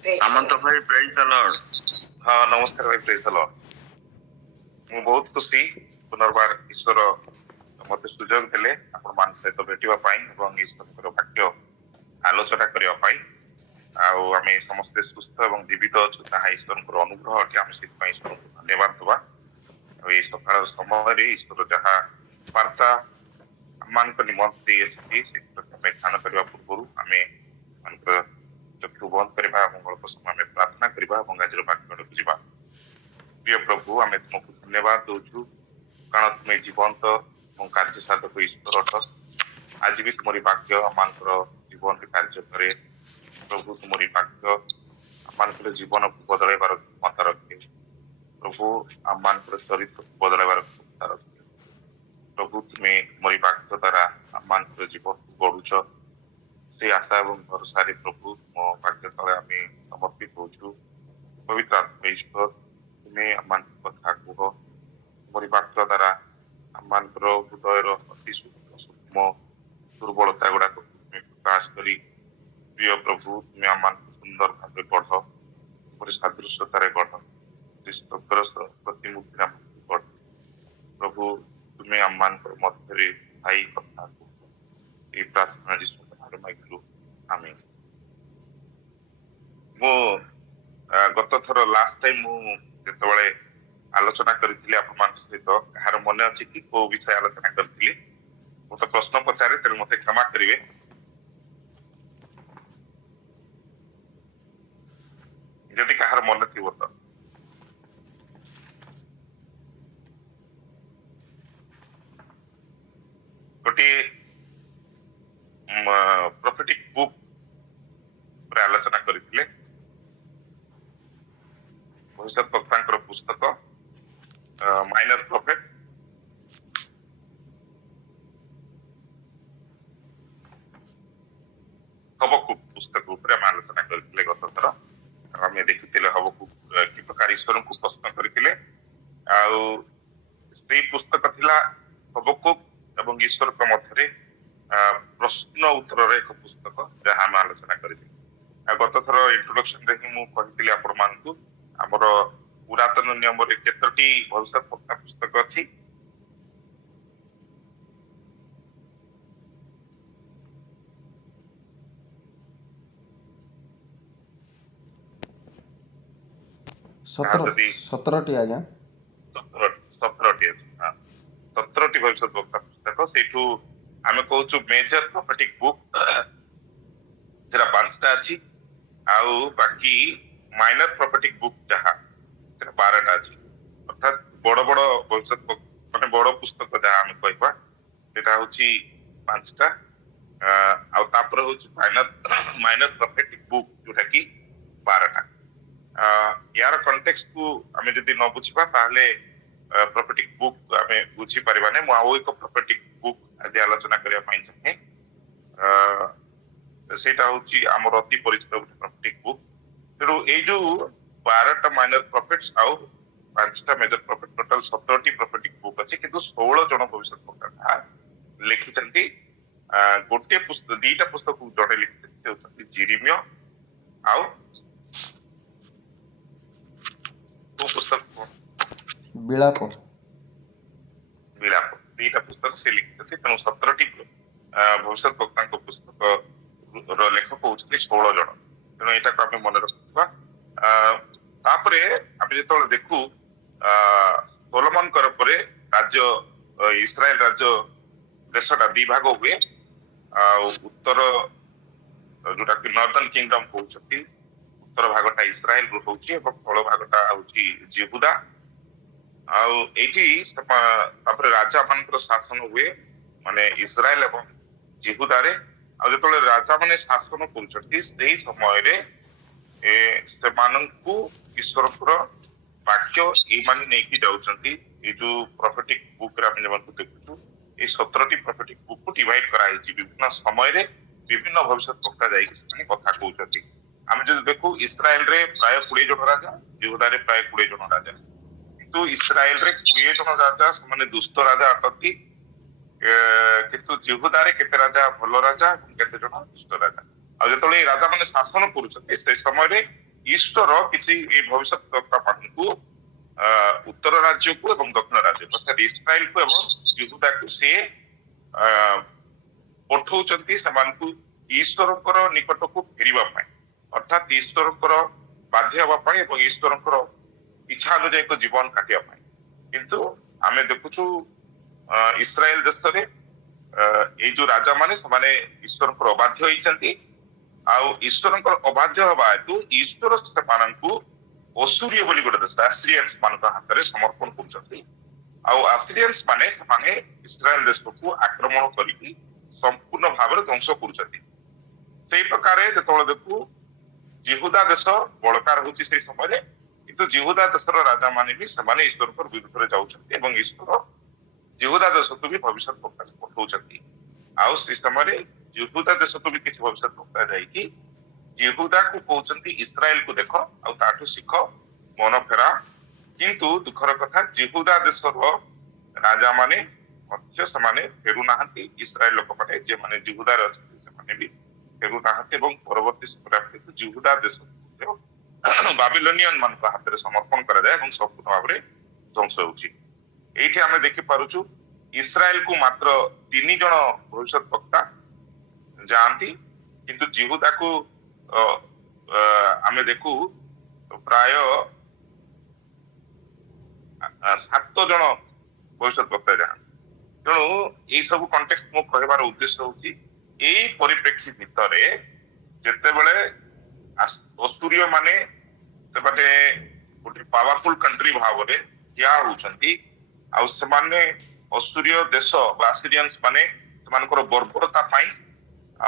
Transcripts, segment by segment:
ସାମନ୍ତ ଭାଇ ପ୍ରେଜ ଦ ଲର୍ଡ। ହଁ ନମସ୍କାର ଭାଇ, ପ୍ରେଜ ଦ ଲର୍ଡ। ମୁଁ ବହୁତ ଖୁସି ପୁନର୍ବାର ଈଶ୍ୱର ମତେ ସୁଯୋଗ ଦେଲେ ଆପଣମାନଙ୍କ ସହିତ ଭେଟିବା ପାଇଁ ଏବଂ ଈଶ୍ୱରଙ୍କର ବାକ୍ୟ ଆଲୋଚନା କରିବା ପାଇଁ। ଆଉ ଆମେ ସମସ୍ତେ ସୁସ୍ଥ ଏବଂ ଜୀବିତ ଅଛୁ, ତାହା ଈଶ୍ୱରଙ୍କର ଅନୁଗ୍ରହ ଅଟେ। ଆମେ ସେଥିପାଇଁ ଈଶ୍ୱରଙ୍କୁ ଧନ୍ୟବାଦ ଦେବା। ଆଉ ଏଇ ସକାଳ ସମୟରେ ଈଶ୍ୱର ଯାହା ବାର୍ତ୍ତା ଆମମାନଙ୍କ ନିମନ୍ତେ ଦେଇ ଆସିଛି ସେଥିପ୍ରତି ଆମେ ଧ୍ୟାନ କରିବା ପୂର୍ବରୁ ଆମେ ମାନଙ୍କର ଚକ୍ଷୁ ବନ୍ଦ କରିବା, ମଙ୍ଗଳ ସମୟ ଆମେ ପ୍ରାର୍ଥନା କରିବା ଏବଂ ଆଜିର ବାକ୍ୟ ଆଡ଼କୁ ଯିବା। ପ୍ରିୟ ପ୍ରଭୁ, ଆମେ ତୁମକୁ ଧନ୍ୟବାଦ ଦଉଛୁ କାରଣ ତୁମେ ଜୀବନ୍ତ ଏବଂ କାର୍ଯ୍ୟ ସାଧକ ଈଶ୍ୱର ଅଟ। ଆଜି ବି ତୁମରି ବାକ୍ୟ ଆମମାନଙ୍କର ଜୀବନରେ କାର୍ଯ୍ୟ କରେ। ପ୍ରଭୁ, ତୁମରି ବାକ୍ୟ ଆମମାନଙ୍କର ଜୀବନକୁ ବଦଳାଇବାର କ୍ଷମତା ରଖେ। ପ୍ରଭୁ, ଆମମାନଙ୍କର ଚରିତ୍ରକୁ ବଦଳାଇବାର କ୍ଷମତା ରଖେ। ପ୍ରଭୁ, ତୁମେ ତୁମରି ବାକ୍ୟ ଦ୍ୱାରା ଆମମାନଙ୍କର ଜୀବନକୁ ଗଢୁଛ। ସେ ଆଶା ଏବଂ ଭରସାରେ ପ୍ରଭୁ ତୁମ ବାକ୍ୟ ତଳେ ଆମେ ସମର୍ପିତ ହଉଛୁ। ପବିତ୍ର ଆତ୍ମା ଈଶ୍ୱର, ତୁମେ ଆମମାନଙ୍କ କଥା କୁହ। ତୁମରି ବାକ୍ୟ ଦ୍ୱାରା ଆମମାନଙ୍କର ହୃଦୟର ଅତି ସୂକ୍ଷ୍ମ ଦୁର୍ବଳତା ଗୁଡାକ ତୁମେ ପ୍ରକାଶ କରି, ପ୍ରିୟ ପ୍ରଭୁ, ତୁମେ ଆମମାନଙ୍କୁ ସୁନ୍ଦର ଭାବେ ଗଢ, ତୁମରି ସାଦୃଶ୍ୟତାରେ ଗଢ, ପ୍ରତିମୂର୍ତ୍ତିରେ ଆମକୁ ଗଢ। ପ୍ରଭୁ, ତୁମେ ଆମମାନଙ୍କର ମଧ୍ୟରେ ଥାଇ କଥା କୁହ। এই প্রার্থনা যিশুর নামে মাগিলু, আমেন। ମୁଁ ଗତ ଥର ଲାଷ୍ଟ ଟାଇମ ମୁଁ ଯେତେବେଳେ ଆଲୋଚନା କରିଥିଲି ଆପଣମାନଙ୍କ ସହିତ, କାହାର ମନେ ଅଛି କି କୋଉ ବିଷୟ ଆଲୋଚନା କରିଥିଲି? ମୁଁ ତ ପ୍ରଶ୍ନ ପଚାରେ, ତେଣୁ ମତେ କ୍ଷମା କରିବେ। ଯଦି କାହାର ମନେ ଥିବ ତ ଗୋଟିଏ ପ୍ରଫେଟିକ ବୁକ୍ ଉପରେ ଆଲୋଚନା କରିଥିଲେ। ଭବିଷ୍ୟତ ବକ୍ତାଙ୍କର ପୁସ୍ତକ ମାଇନର ପ୍ରଫେଟ। ହବକୁକ ପୁସ୍ତକ ଉପରେ ଆମେ ଆଲୋଚନା କରିଥିଲେ ଗତ ଥର। ଆମେ ଦେଖିଥିଲେ ହବକୁକ କି ପ୍ରକାର ଈଶ୍ୱରଙ୍କୁ ପ୍ରଶ୍ନ କରିଥିଲେ। ଆଉ ସେଇ ପୁସ୍ତକ ଥିଲା ହବକୁକ ଏବଂ ଈଶ୍ୱରଙ୍କ ମଧ୍ୟରେ ପ୍ରଶ୍ନ ଉତ୍ତରର ଏକ ପୁସ୍ତକ, ଯାହା ଆମେ ଆଲୋଚନା କରିଥିଲେ। ଆଉ ଗତ ଥର ଇଣ୍ଟ୍ରୋଡକ୍ସନରେ ହିଁ ମୁଁ କହିଥିଲି ଆପଣମାନଙ୍କୁ ଆମର ପୁରାତନ ନିୟମରେ କେତୋଟି ଭବିଷ୍ୟତ ବକ୍ତା ପୁସ୍ତକ ଅଛି? 17ଟି ଆଜ୍ଞା। 17ଟି ଅଛି। 17ଟି ଭବିଷ୍ୟତ ବକ୍ତା ପୁସ୍ତକ। ସେଇଠୁ ଆମେ କହୁଛୁ ମେଜର ପ୍ରଫେଟିକ ବୁକ୍, ସେଟା 5ଟା ଅଛି। ଆଉ ବାକି ମାଇନର ପ୍ରଫେଟିକ ବୁକ୍ ଯାହା, ସେଟା 12ଟା ଅଛି। ଅର୍ଥାତ ବଡ ବଡ ଭବିଷ୍ୟତ ମାନେ ବଡ ପୁସ୍ତକ ଯାହା ଆମେ କହିବା, ସେଟା ହଉଛି 5ଟା। ଆଉ ତାପରେ ହଉଛି ମାଇନର ପ୍ରଫେଟିକ ବୁକ୍, ଯୋଉଟା କି 12ଟା। ୟାର କଣ୍ଟେକ୍ସଟ କୁ ଆମେ ଯଦି ନ ବୁଝିବା ତାହେଲେ ପ୍ରଫେଟିକ ବୁକ୍ ଆମେ ବୁଝିପାରିବାନି। ମୁଁ ଆଉ ଏକ ପ୍ରଫେଟିକ ବୁକ୍ ଆଜି ଆଲୋଚନା କରିବା ପାଇଁ ଚାହେଁ। ସେଇଟା ହଉଛି ଆମର ଅତି ପରିଚିତ ଗୋଟେ ପ୍ରଫେଟିକ ବୁକ୍। ତେଣୁ ଏଇ ଯୋଉ 12ଟା ମାଇନର ପ୍ରଫେଟ୍ସ ଆଉ 5ଟା ମେଜର ପ୍ରଫେଟ, ଟୋଟାଲ 17ଟି ପ୍ରଫେଟିକ ବୁକ୍ ଅଛି। କିନ୍ତୁ 16 ଜଣ ଭବିଷ୍ୟତ ବକ୍ତା ଲେଖିଛନ୍ତି। ଗୋଟିଏ ପୁସ୍ତକ, 2ଟା ପୁସ୍ତକ ଜଣେ ଲେଖିଛନ୍ତି, ସେ ହଉଛନ୍ତି ଜିରିମିୟ। ଆଉ କୋଉ ପୁସ୍ତକ? ବିଳାପ। 2ଟା ପୁସ୍ତକ ସେ ଲେଖିଛନ୍ତି। ତେଣୁ 17ଟି ଭବିଷ୍ୟତ ବକ୍ତାଙ୍କ ପୁସ୍ତକର ଲେଖକ ହଉଛନ୍ତି 16 ଜଣ। ତେଣୁ ଏଇଟାକୁ ଆମେ ମନେ ରଖିଥିବା। ତାପରେ ଆମେ ଯେତେବେଳେ ଦେଖୁ ସୋଲୋମନଙ୍କର ପରେ ରାଜ୍ୟ, ଇସ୍ରାଏଲ ରାଜ୍ୟ ଦେଶଟା 2 ଭାଗ ହୁଏ। ଆଉ ଉତ୍ତର, ଯୋଉଟା କି ନର୍ଦର୍ନ କିଙ୍ଗଡମ କହୁଛନ୍ତି, ଉତ୍ତର ଭାଗଟା ଇସ୍ରାଏଲ ରୁ ହଉଛି ଏବଂ ତଳ ଭାଗଟା ହଉଛି ଜିହୁଦା। ଆଉ ଏଇଠି ତାପରେ ରାଜା ମାନଙ୍କର ଶାସନ ହୁଏ, ମାନେ ଇସ୍ରାଏଲ ଏବଂ ଜିହୁଦାରେ। ଆଉ ଯେତେବେଳେ ରାଜା ମାନେ ଶାସନ କରୁଛନ୍ତି, ସେଇ ସମୟରେ ସେମାନଙ୍କୁ ଈଶ୍ୱରଙ୍କର ବାକ୍ୟ ଏଇମାନେ ନେଇକି ଯାଉଛନ୍ତି। ଏଇ ଯୋଉ ପ୍ରଫେଟିକ ବୁକ୍ ରେ ଆମେ ଯେମାନଙ୍କୁ ଦେଖୁଛୁ, ଏଇ 17ଟି ପ୍ରଫେଟିକ ବୁକ୍ କୁ ଡିଭାଇଡ କରାଯାଇଛି। ବିଭିନ୍ନ ସମୟରେ ବିଭିନ୍ନ ଭବିଷ୍ୟତ ବକ୍ତା ଯାଇକି ସେମାନେ କଥା କହୁଛନ୍ତି। ଆମେ ଯଦି ଦେଖୁ, ଇସ୍ରାଏଲରେ ପ୍ରାୟ 20 ଜଣ ରାଜା, ଜିହୁଦାରେ ପ୍ରାୟ 20 ଜଣ ରାଜା। କିନ୍ତୁ ଇସ୍ରାଏଲରେ 20 ଜଣ ରାଜା, ସେମାନେ ଦୁଷ୍ଟ ରାଜା ଅଟନ୍ତି। କିନ୍ତୁ ଜିହୁଦାରେ କେତେ ରାଜା ଭଲ ରାଜା ଏବଂ କେତେ ଜଣ ଦୁଷ୍ଟ ରାଜା। ଆଉ ଯେତେବେଳେ ଏଇ ରାଜା ମାନେ ଶାସନ କରୁଛନ୍ତି, ସେ ସମୟରେ ଈଶ୍ୱର କିଛି ଏଇ ଭବିଷ୍ୟତ ବକ୍ତା ମାନଙ୍କୁ ଉତ୍ତର ରାଜ୍ୟକୁ ଏବଂ ଦକ୍ଷିଣ ରାଜ୍ୟକୁ ଅର୍ଥାତ ଇସ୍ରାଏଲକୁ ଏବଂ ଯହୂଦାକୁ ସେ ପଠଉଛନ୍ତି ସେମାନଙ୍କୁ ଈଶ୍ୱରଙ୍କର ନିକଟକୁ ଫେରିବା ପାଇଁ, ଅର୍ଥାତ ଈଶ୍ୱରଙ୍କର ବାଧ୍ୟ ହେବା ପାଇଁ ଏବଂ ଈଶ୍ୱରଙ୍କର ଇଚ୍ଛା ଅନୁଯାୟୀ ଏକ ଜୀବନ କାଟିବା ପାଇଁ। କିନ୍ତୁ ଆମେ ଦେଖୁଛୁ ଇସ୍ରାଏଲ ଦେଶରେ ଏଇ ଯୋଉ ରାଜା ମାନେ ସେମାନେ ଈଶ୍ୱରଙ୍କର ଅବାଧ୍ୟ ହେଇଛନ୍ତି, ଆଉ ଈଶ୍ୱରଙ୍କର ଅବାଧ୍ୟ ହେବା ହେତୁ ଈଶ୍ୱର ସେମାନଙ୍କୁ ଅସୁରୀୟ ବୋଲି ଗୋଟେ ଦେଶ ଆଶ୍ରିୟାନ୍ସ ମାନଙ୍କ ହାତରେ ସମର୍ପଣ କରୁଛନ୍ତି। ଆଉ ଆଶ୍ରିୟାନ୍ସ ମାନେ ସେମାନେ ଇସ୍ରାଏଲ ଦେଶକୁ ଆକ୍ରମଣ କରିକି ସମ୍ପୂର୍ଣ୍ଣ ଭାବରେ ଧ୍ୱଂସ କରୁଛନ୍ତି। ସେଇ ପ୍ରକାରେ ଯେତେବେଳେ ଦେଖୁ ଜିହୁଦା ଦେଶ ବଳକା ରହୁଛି ସେଇ ସମୟରେ, କିନ୍ତୁ ଜିହୁଦା ଦେଶର ରାଜା ମାନେ ବି ସେମାନେ ଈଶ୍ୱରଙ୍କର ବିରୁଦ୍ଧରେ ଯାଉଛନ୍ତି ଏବଂ ଈଶ୍ୱର ଜିହୁଦା ଦେଶକୁ ବି ଭବିଷ୍ୟତ ବକ୍ତା ପଠଉଛନ୍ତି। ଆଉ ସେ ସମୟରେ ଜିହୁଦା ଦେଶକୁ ବି କିଛି ଭବିଷ୍ୟତ ବକ୍ତା ଯାଇକି ଜିହୁଦାକୁ କହୁଛନ୍ତି ଇସ୍ରାଏଲକୁ ଦେଖ ଆଉ ତାଠୁ ଶିଖ, ମନ ଫେରା। କିନ୍ତୁ ଦୁଃଖର କଥା ଜିହୁଦା ଦେଶର ରାଜା ମାନେ ମଧ୍ୟ ସେମାନେ ଫେରୁନାହାନ୍ତି, ଇସ୍ରାଏଲ ଲୋକମାନେ ଯେଉଁମାନେ ଜିହୁଦାରେ ଅଛନ୍ତି ସେମାନେ ବି ଫେରୁନାହାନ୍ତି ଏବଂ ପରବର୍ତ୍ତୀ ସମୟରେ ଜିହୁଦା ଦେଶ ବାବିଲୋନିଆନ ମାନଙ୍କ ହାତରେ ସମର୍ପଣ କରାଯାଏ ଏବଂ ସମ୍ପୂର୍ଣ୍ଣ ଭାବରେ ଧ୍ୱଂସ ହେଉଛି। ଏଇଠି ଆମେ ଦେଖିପାରୁଛୁ ଇସ୍ରାଏଲକୁ ମାତ୍ର 3 ଜଣ ଭବିଷ୍ୟତ ବକ୍ତା ଯାଆନ୍ତି, କିନ୍ତୁ ଜିହୁଦାକୁ ଆମେ ଦେଖୁ ପ୍ରାୟ 7 ଜଣ ଭବିଷ୍ୟତ ବକ୍ତା ଯାଆନ୍ତି। ତେଣୁ ଏଇ ସବୁ କଣ୍ଟେକ୍ସଟ ମୁଁ କହିବାର ଉଦ୍ଦେଶ୍ୟ ହଉଛି ଏଇ ପରିପ୍ରେକ୍ଷୀ ଭିତରେ ଯେତେବେଳେ ଅସୁରୀୟ ମାନେ ସେମାନେ ଗୋଟେ ପାୱାରଫୁଲ କଣ୍ଟ୍ରି ଭାବରେ ଠିଆ ହଉଛନ୍ତି, ଆଉ ସେମାନେ ଅସୁରୀୟ ଦେଶ ବା ଆସିରିଆନ୍ସ ମାନେ ସେମାନଙ୍କର ବର୍ବରତା ପାଇଁ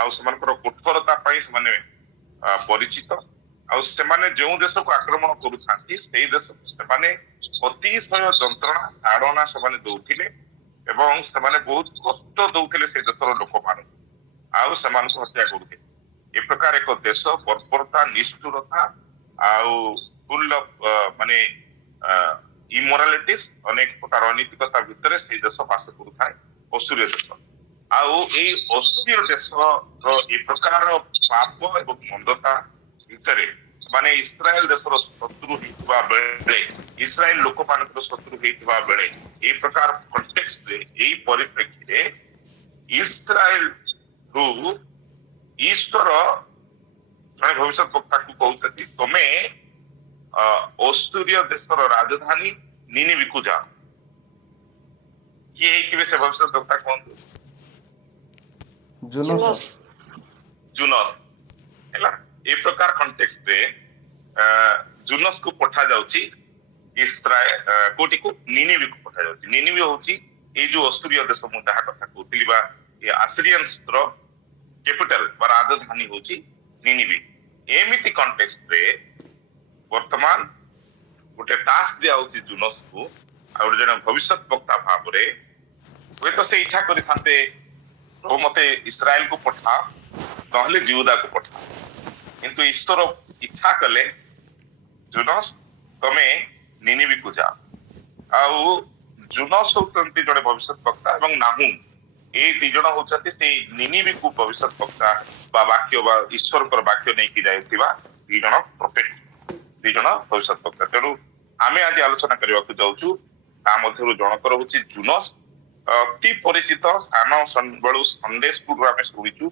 ଆଉ ସେମାନଙ୍କର କଠୋରତା ପାଇଁ ସେମାନେ ପରିଚିତ। ଆଉ ସେମାନେ ଯେଉଁ ଦେଶକୁ ଆକ୍ରମଣ କରୁଥାନ୍ତି ସେଇ ଦେଶକୁ ସେମାନେ ଅତିଶୟ ଯନ୍ତ୍ରଣା ତାଡ଼ନା ସେମାନେ ଦଉଥିଲେ ଏବଂ ସେମାନେ ବହୁତ କଷ୍ଟ ଦଉଥିଲେ ସେ ଦେଶର ଲୋକମାନଙ୍କୁ, ଆଉ ସେମାନଙ୍କୁ ହତ୍ୟା କରୁଥିଲେ। ଏ ପ୍ରକାର ଏକ ଦେଶ ବର୍ବରତା, ନିଷ୍ଠୁରତା ଆଉ ଫୁଲ ମାନେ ଇମୋରାଲିଟିସ୍ ଅନେକ ପ୍ରକାର ଅନୈତିକତା ଭିତରେ ସେଇ ଦେଶ ବାସ କରୁଥାଏ, ଅସୁରୀୟ ଦେଶ। ଆଉ ଏଇ ଅସୁରୀୟ ଦେଶର ଏ ପ୍ରକାର ପାପ ଏବଂ ମନ୍ଦତା ଭିତରେ ମାନେ ଇସ୍ରାଏଲ ଦେଶର ଶତ୍ରୁ ହେଇଥିବା ବେଳେ, ଇସ୍ରାଏଲ ଲୋକମାନଙ୍କର ଶତ୍ରୁ ହେଇଥିବା ବେଳେ ଏଇ ପ୍ରକାର କଣ୍ଟେକ୍ସଟରେ ଏଇ ପରିପ୍ରେକ୍ଷୀରେ ଇସ୍ରାଏଲରୁ ଈଶ୍ୱର ଜଣେ ଭବିଷ୍ୟତ ବକ୍ତାକୁ କହୁଛନ୍ତି ତମେ ଅସୁରୀୟ ଦେଶର ରାଜଧାନୀ ନିନିବିକୁ ଯାଅ। କିଏ ହେଇଥିବେ ସେ ଭବିଷ୍ୟତ ବକ୍ତା କୁହନ୍ତୁ? ଜୁନୋସ। ଜୁନସ୍ ହେଲା। ଏ ପ୍ରକାର କଣ୍ଟେକ୍ସଟରେ ଜୁନସକୁ ପଠାଯାଉଛି କୋଉଠିକୁ? ନିନିବିକୁ ପଠାଯାଉଛି। ନିନିବି ହଉଛି ଏଇ ଯୋଉ ଅସୁରୀୟ ଦେଶ ମୁଁ ଯାହା କଥା କହୁଥିଲି ବା ଆଶ୍ରିୟାନ୍ସର କ୍ୟାପିଟାଲ ବା ରାଜଧାନୀ ହଉଛି ନିନିବି। ଏମିତି କଣ୍ଟେକ୍ସଟରେ ବର୍ତ୍ତମାନ ଗୋଟେ ଟାସ୍କ ଦିଆହଉଛି ଜୁନସକୁ, ଆଉ ଗୋଟେ ଜଣେ ଭବିଷ୍ୟତ ବକ୍ତା ଭାବରେ ହୁଏତ ସେ ଇଚ୍ଛା କରିଥାନ୍ତେ ପ୍ରଭୁ ମତେ ଇସ୍ରାଏଲକୁ ପଠା ନହେଲେ ଜିହୁଦାକୁ ପଠା, କିନ୍ତୁ ଈଶ୍ୱର ଇଚ୍ଛା କଲେ ଜୁନସ ତମେ ନିନିବିକୁ ଯାଅ। ଆଉ ଜୁନସ ହଉଛନ୍ତି ଜଣେ ଭବିଷ୍ୟତ ବକ୍ତା ଏବଂ ନାହୁମ, ଏଇ 2 ଜଣ ହଉଛନ୍ତି ସେଇ ନିନିବିକୁ ଭବିଷ୍ୟତ ବକ୍ତା ବା ବାକ୍ୟ ବା ଈଶ୍ୱରଙ୍କର ବାକ୍ୟ ନେଇକି ଯାଇଥିବା 2 ଜଣ ପ୍ରଫେଟ, 2 ଜଣ ଭବିଷ୍ୟତ ବକ୍ତା। ତେଣୁ ଆମେ ଆଜି ଆଲୋଚନା କରିବାକୁ ଯାଉଛୁ ତା ମଧ୍ୟରୁ ଜଣକର ହଉଛି ଜୁନସ। ଅତି ପରିଚିତ, ସାନ ବେଳୁ ସଣ୍ଡେ ସ୍କୁଲରୁ ଆମେ ଶୁଣିଛୁ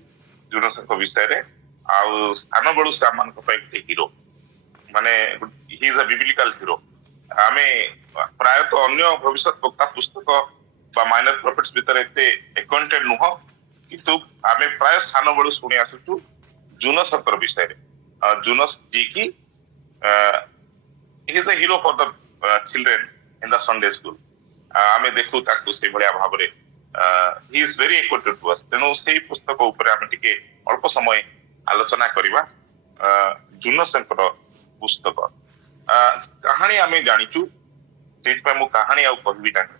ଜୁନସଙ୍କ ବିଷୟରେ, ଆଉ ସାନ ବେଳୁ ସେ ଆମମାନଙ୍କ ପାଇଁ ଗୋଟେ ହିରୋ, ମାନେ ହି ଇଜ ଅ ବିବ୍ଲିକାଲ ହିରୋ। ଆମେ ପ୍ରାୟତଃ ଅନ୍ୟ ଭବିଷ୍ୟତ ବକ୍ତା ପୁସ୍ତକ ବା ମାଇନର ପ୍ରଫିଟ୍ସ ଭିତରେ ଏତେ ଏକ୍ୱାଣ୍ଟେଡ ନୁହଁ, କିନ୍ତୁ ଆମେ ପ୍ରାୟ ସାନ ବେଳୁ ଶୁଣି ଆସୁଛୁ ଜୁନସଙ୍କର ବିଷୟରେ। ଜୁନସ ଯିଏକି he is a hero for the children in the Sunday school। ଆମେ ଦେଖୁ ତାକୁ ସେଇଭଳିଆ ଭାବରେ he is very equated to us। ତେଣୁ ସେଇ ପୁସ୍ତକ ଉପରେ ଆମେ ଟିକେ ଅଳ୍ପ ସମୟ ଆଲୋଚନା କରିବା। ଜୁନସଙ୍କର ପୁସ୍ତକ କାହାଣୀ ଆମେ ଜାଣିଛୁ, ସେଇଥିପାଇଁ ମୁଁ କାହାଣୀ ଆଉ କହିବି ନାହିଁ।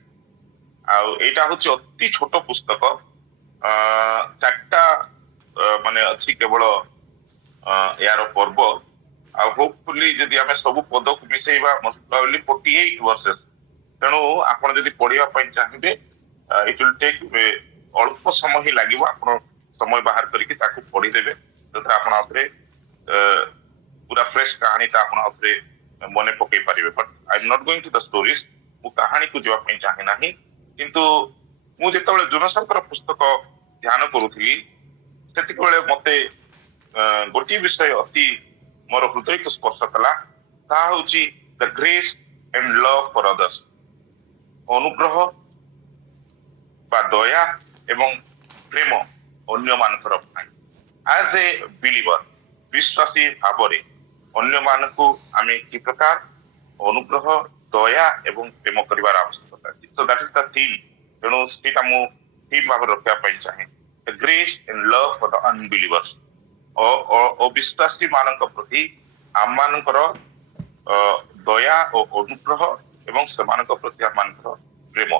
ଆଉ ଏଇଟା ହଉଛି ଅତି ଛୋଟ ପୁସ୍ତକ, 4ଟା ମାନେ ଅଛି କେବଳ ଏହାର ପର୍ବ। ଆଉ ହୋପଫୁଲି ଯଦି ଆମେ ସବୁ ପଦକୁ ମିଶେଇବା ମୋଷ୍ଟଲି 48 verses। ତେଣୁ ଆପଣ ଯଦି ପଢିବା ପାଇଁ ଚାହିଁବେ ଇଟ୍ ୱିଲ୍ ଟେକ୍ ଅଳ୍ପ ସମୟ ହିଁ ଲାଗିବ, ଆପଣ ସମୟ ବାହାର କରିକି ତାକୁ ପଢିଦେବେ, ଯୋଉଥିରେ ଆପଣ ଆଉଥରେ पूरा फ्रेश कहानी ता आपण अपरे मने पकई पारिबे but I am not going to the stories मु कहानी को जवा पई चाहे नाही किंतु मु जेतबेले जुनसंकर पुस्तक ध्यान करूथली सेतिक बेले मते गोटी विषय अति मोर हृदय को स्पर्श कला ता होची the grace and love for others अनुग्रह बा दया एवं प्रेम अन्य मानकर एज ए बिलीवर विश्वासी भावरे अन्य मानकु आमे कि प्रकार अनुग्रह दया एवं प्रेम करिवार आवश्यकता so that is the theme तेणु सेटा मु थीम भाव रखिया पई चाहे the grace and love for the unbelievers ओ विश्वासी मानक प्रति आम मानकर दया और अनुग्रह एवं सेमानक प्रति आम मानकर प्रेम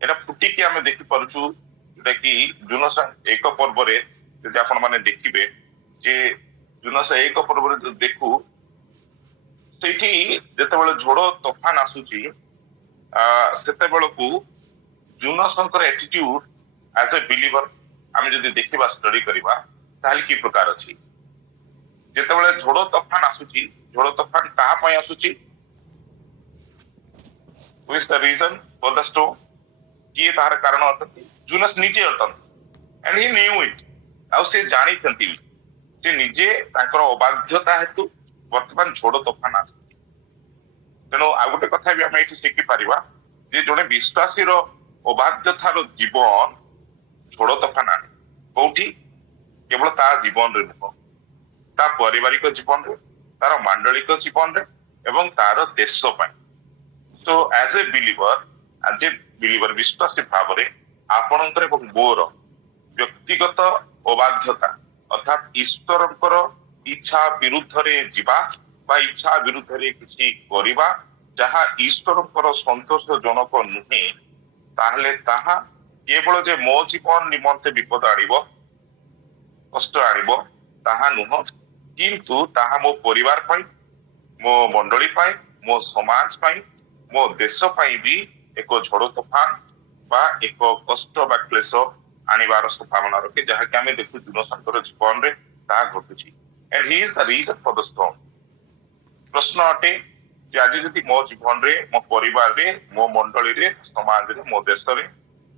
एटा फुटिकी आमे देखि परछु कि जुनस एक पर्व रे यदि आपण माने देखिबे जे जुनस एक पर्व रे देखु सेठी जेतेबेले झोड़ तोफान आसुची सेते बेलकु जुनसंकर एटीट्यूड एज ए बिलीवर आमे जदि देखिबा स्टडी करिबा ताहले की प्रकार अछि जेतेबेले झोड़ तोफान आसुची झोड़ तोफान कहा पय आसुची what is the reason for the storm किए तार कारण अटंती जुनस निजे अटंती एंड ही न्यू इट आउ से जानी थंती से निजे ताकर अबाध्यता हेतु वर्तमान झोड़ तोफान आस तेणु आ गोटे कथा भी आम ये शिखी पारिबा जे जने विश्वासी रो अबाध्यतार जीवन झोड़ तोफान आने कोठी केवल ता जीवन रे नुह ता पारिवारिक जीवन रे तार मांडलिक जीवन रे एवं तार देश पय सो एज ए बिलीवर विश्वासी भाव में आपणकर एवं मोर व्यक्तिगत अबाध्यता अर्थात ईश्वर इच्छा विरुद्ध रे जीवा बा इच्छा विरुद्ध रे किछि करिबा जहा ईश्वर संतोष जनक नुहे ताहले ताहा केवल जे मो जीवन निमंते विपद आनिबो कष्ट आनिबो ताहा नुह किंतु ताहा मो परिवार पाई मो मंडली पाई मो समाज पाई मो देश पाई भी एक झड़ तोफान बा एक कष्ट बा क्लेश आनिबार संभावना रखे जहाँ कि आम देखु जुनसंकर जीवन रे ताहा घटुची and he is the reason for the storm प्रश्न अटे जे आज जदि मो जीवन रे मो परिवार रे मो मंडली रे समाज रे मो देश रे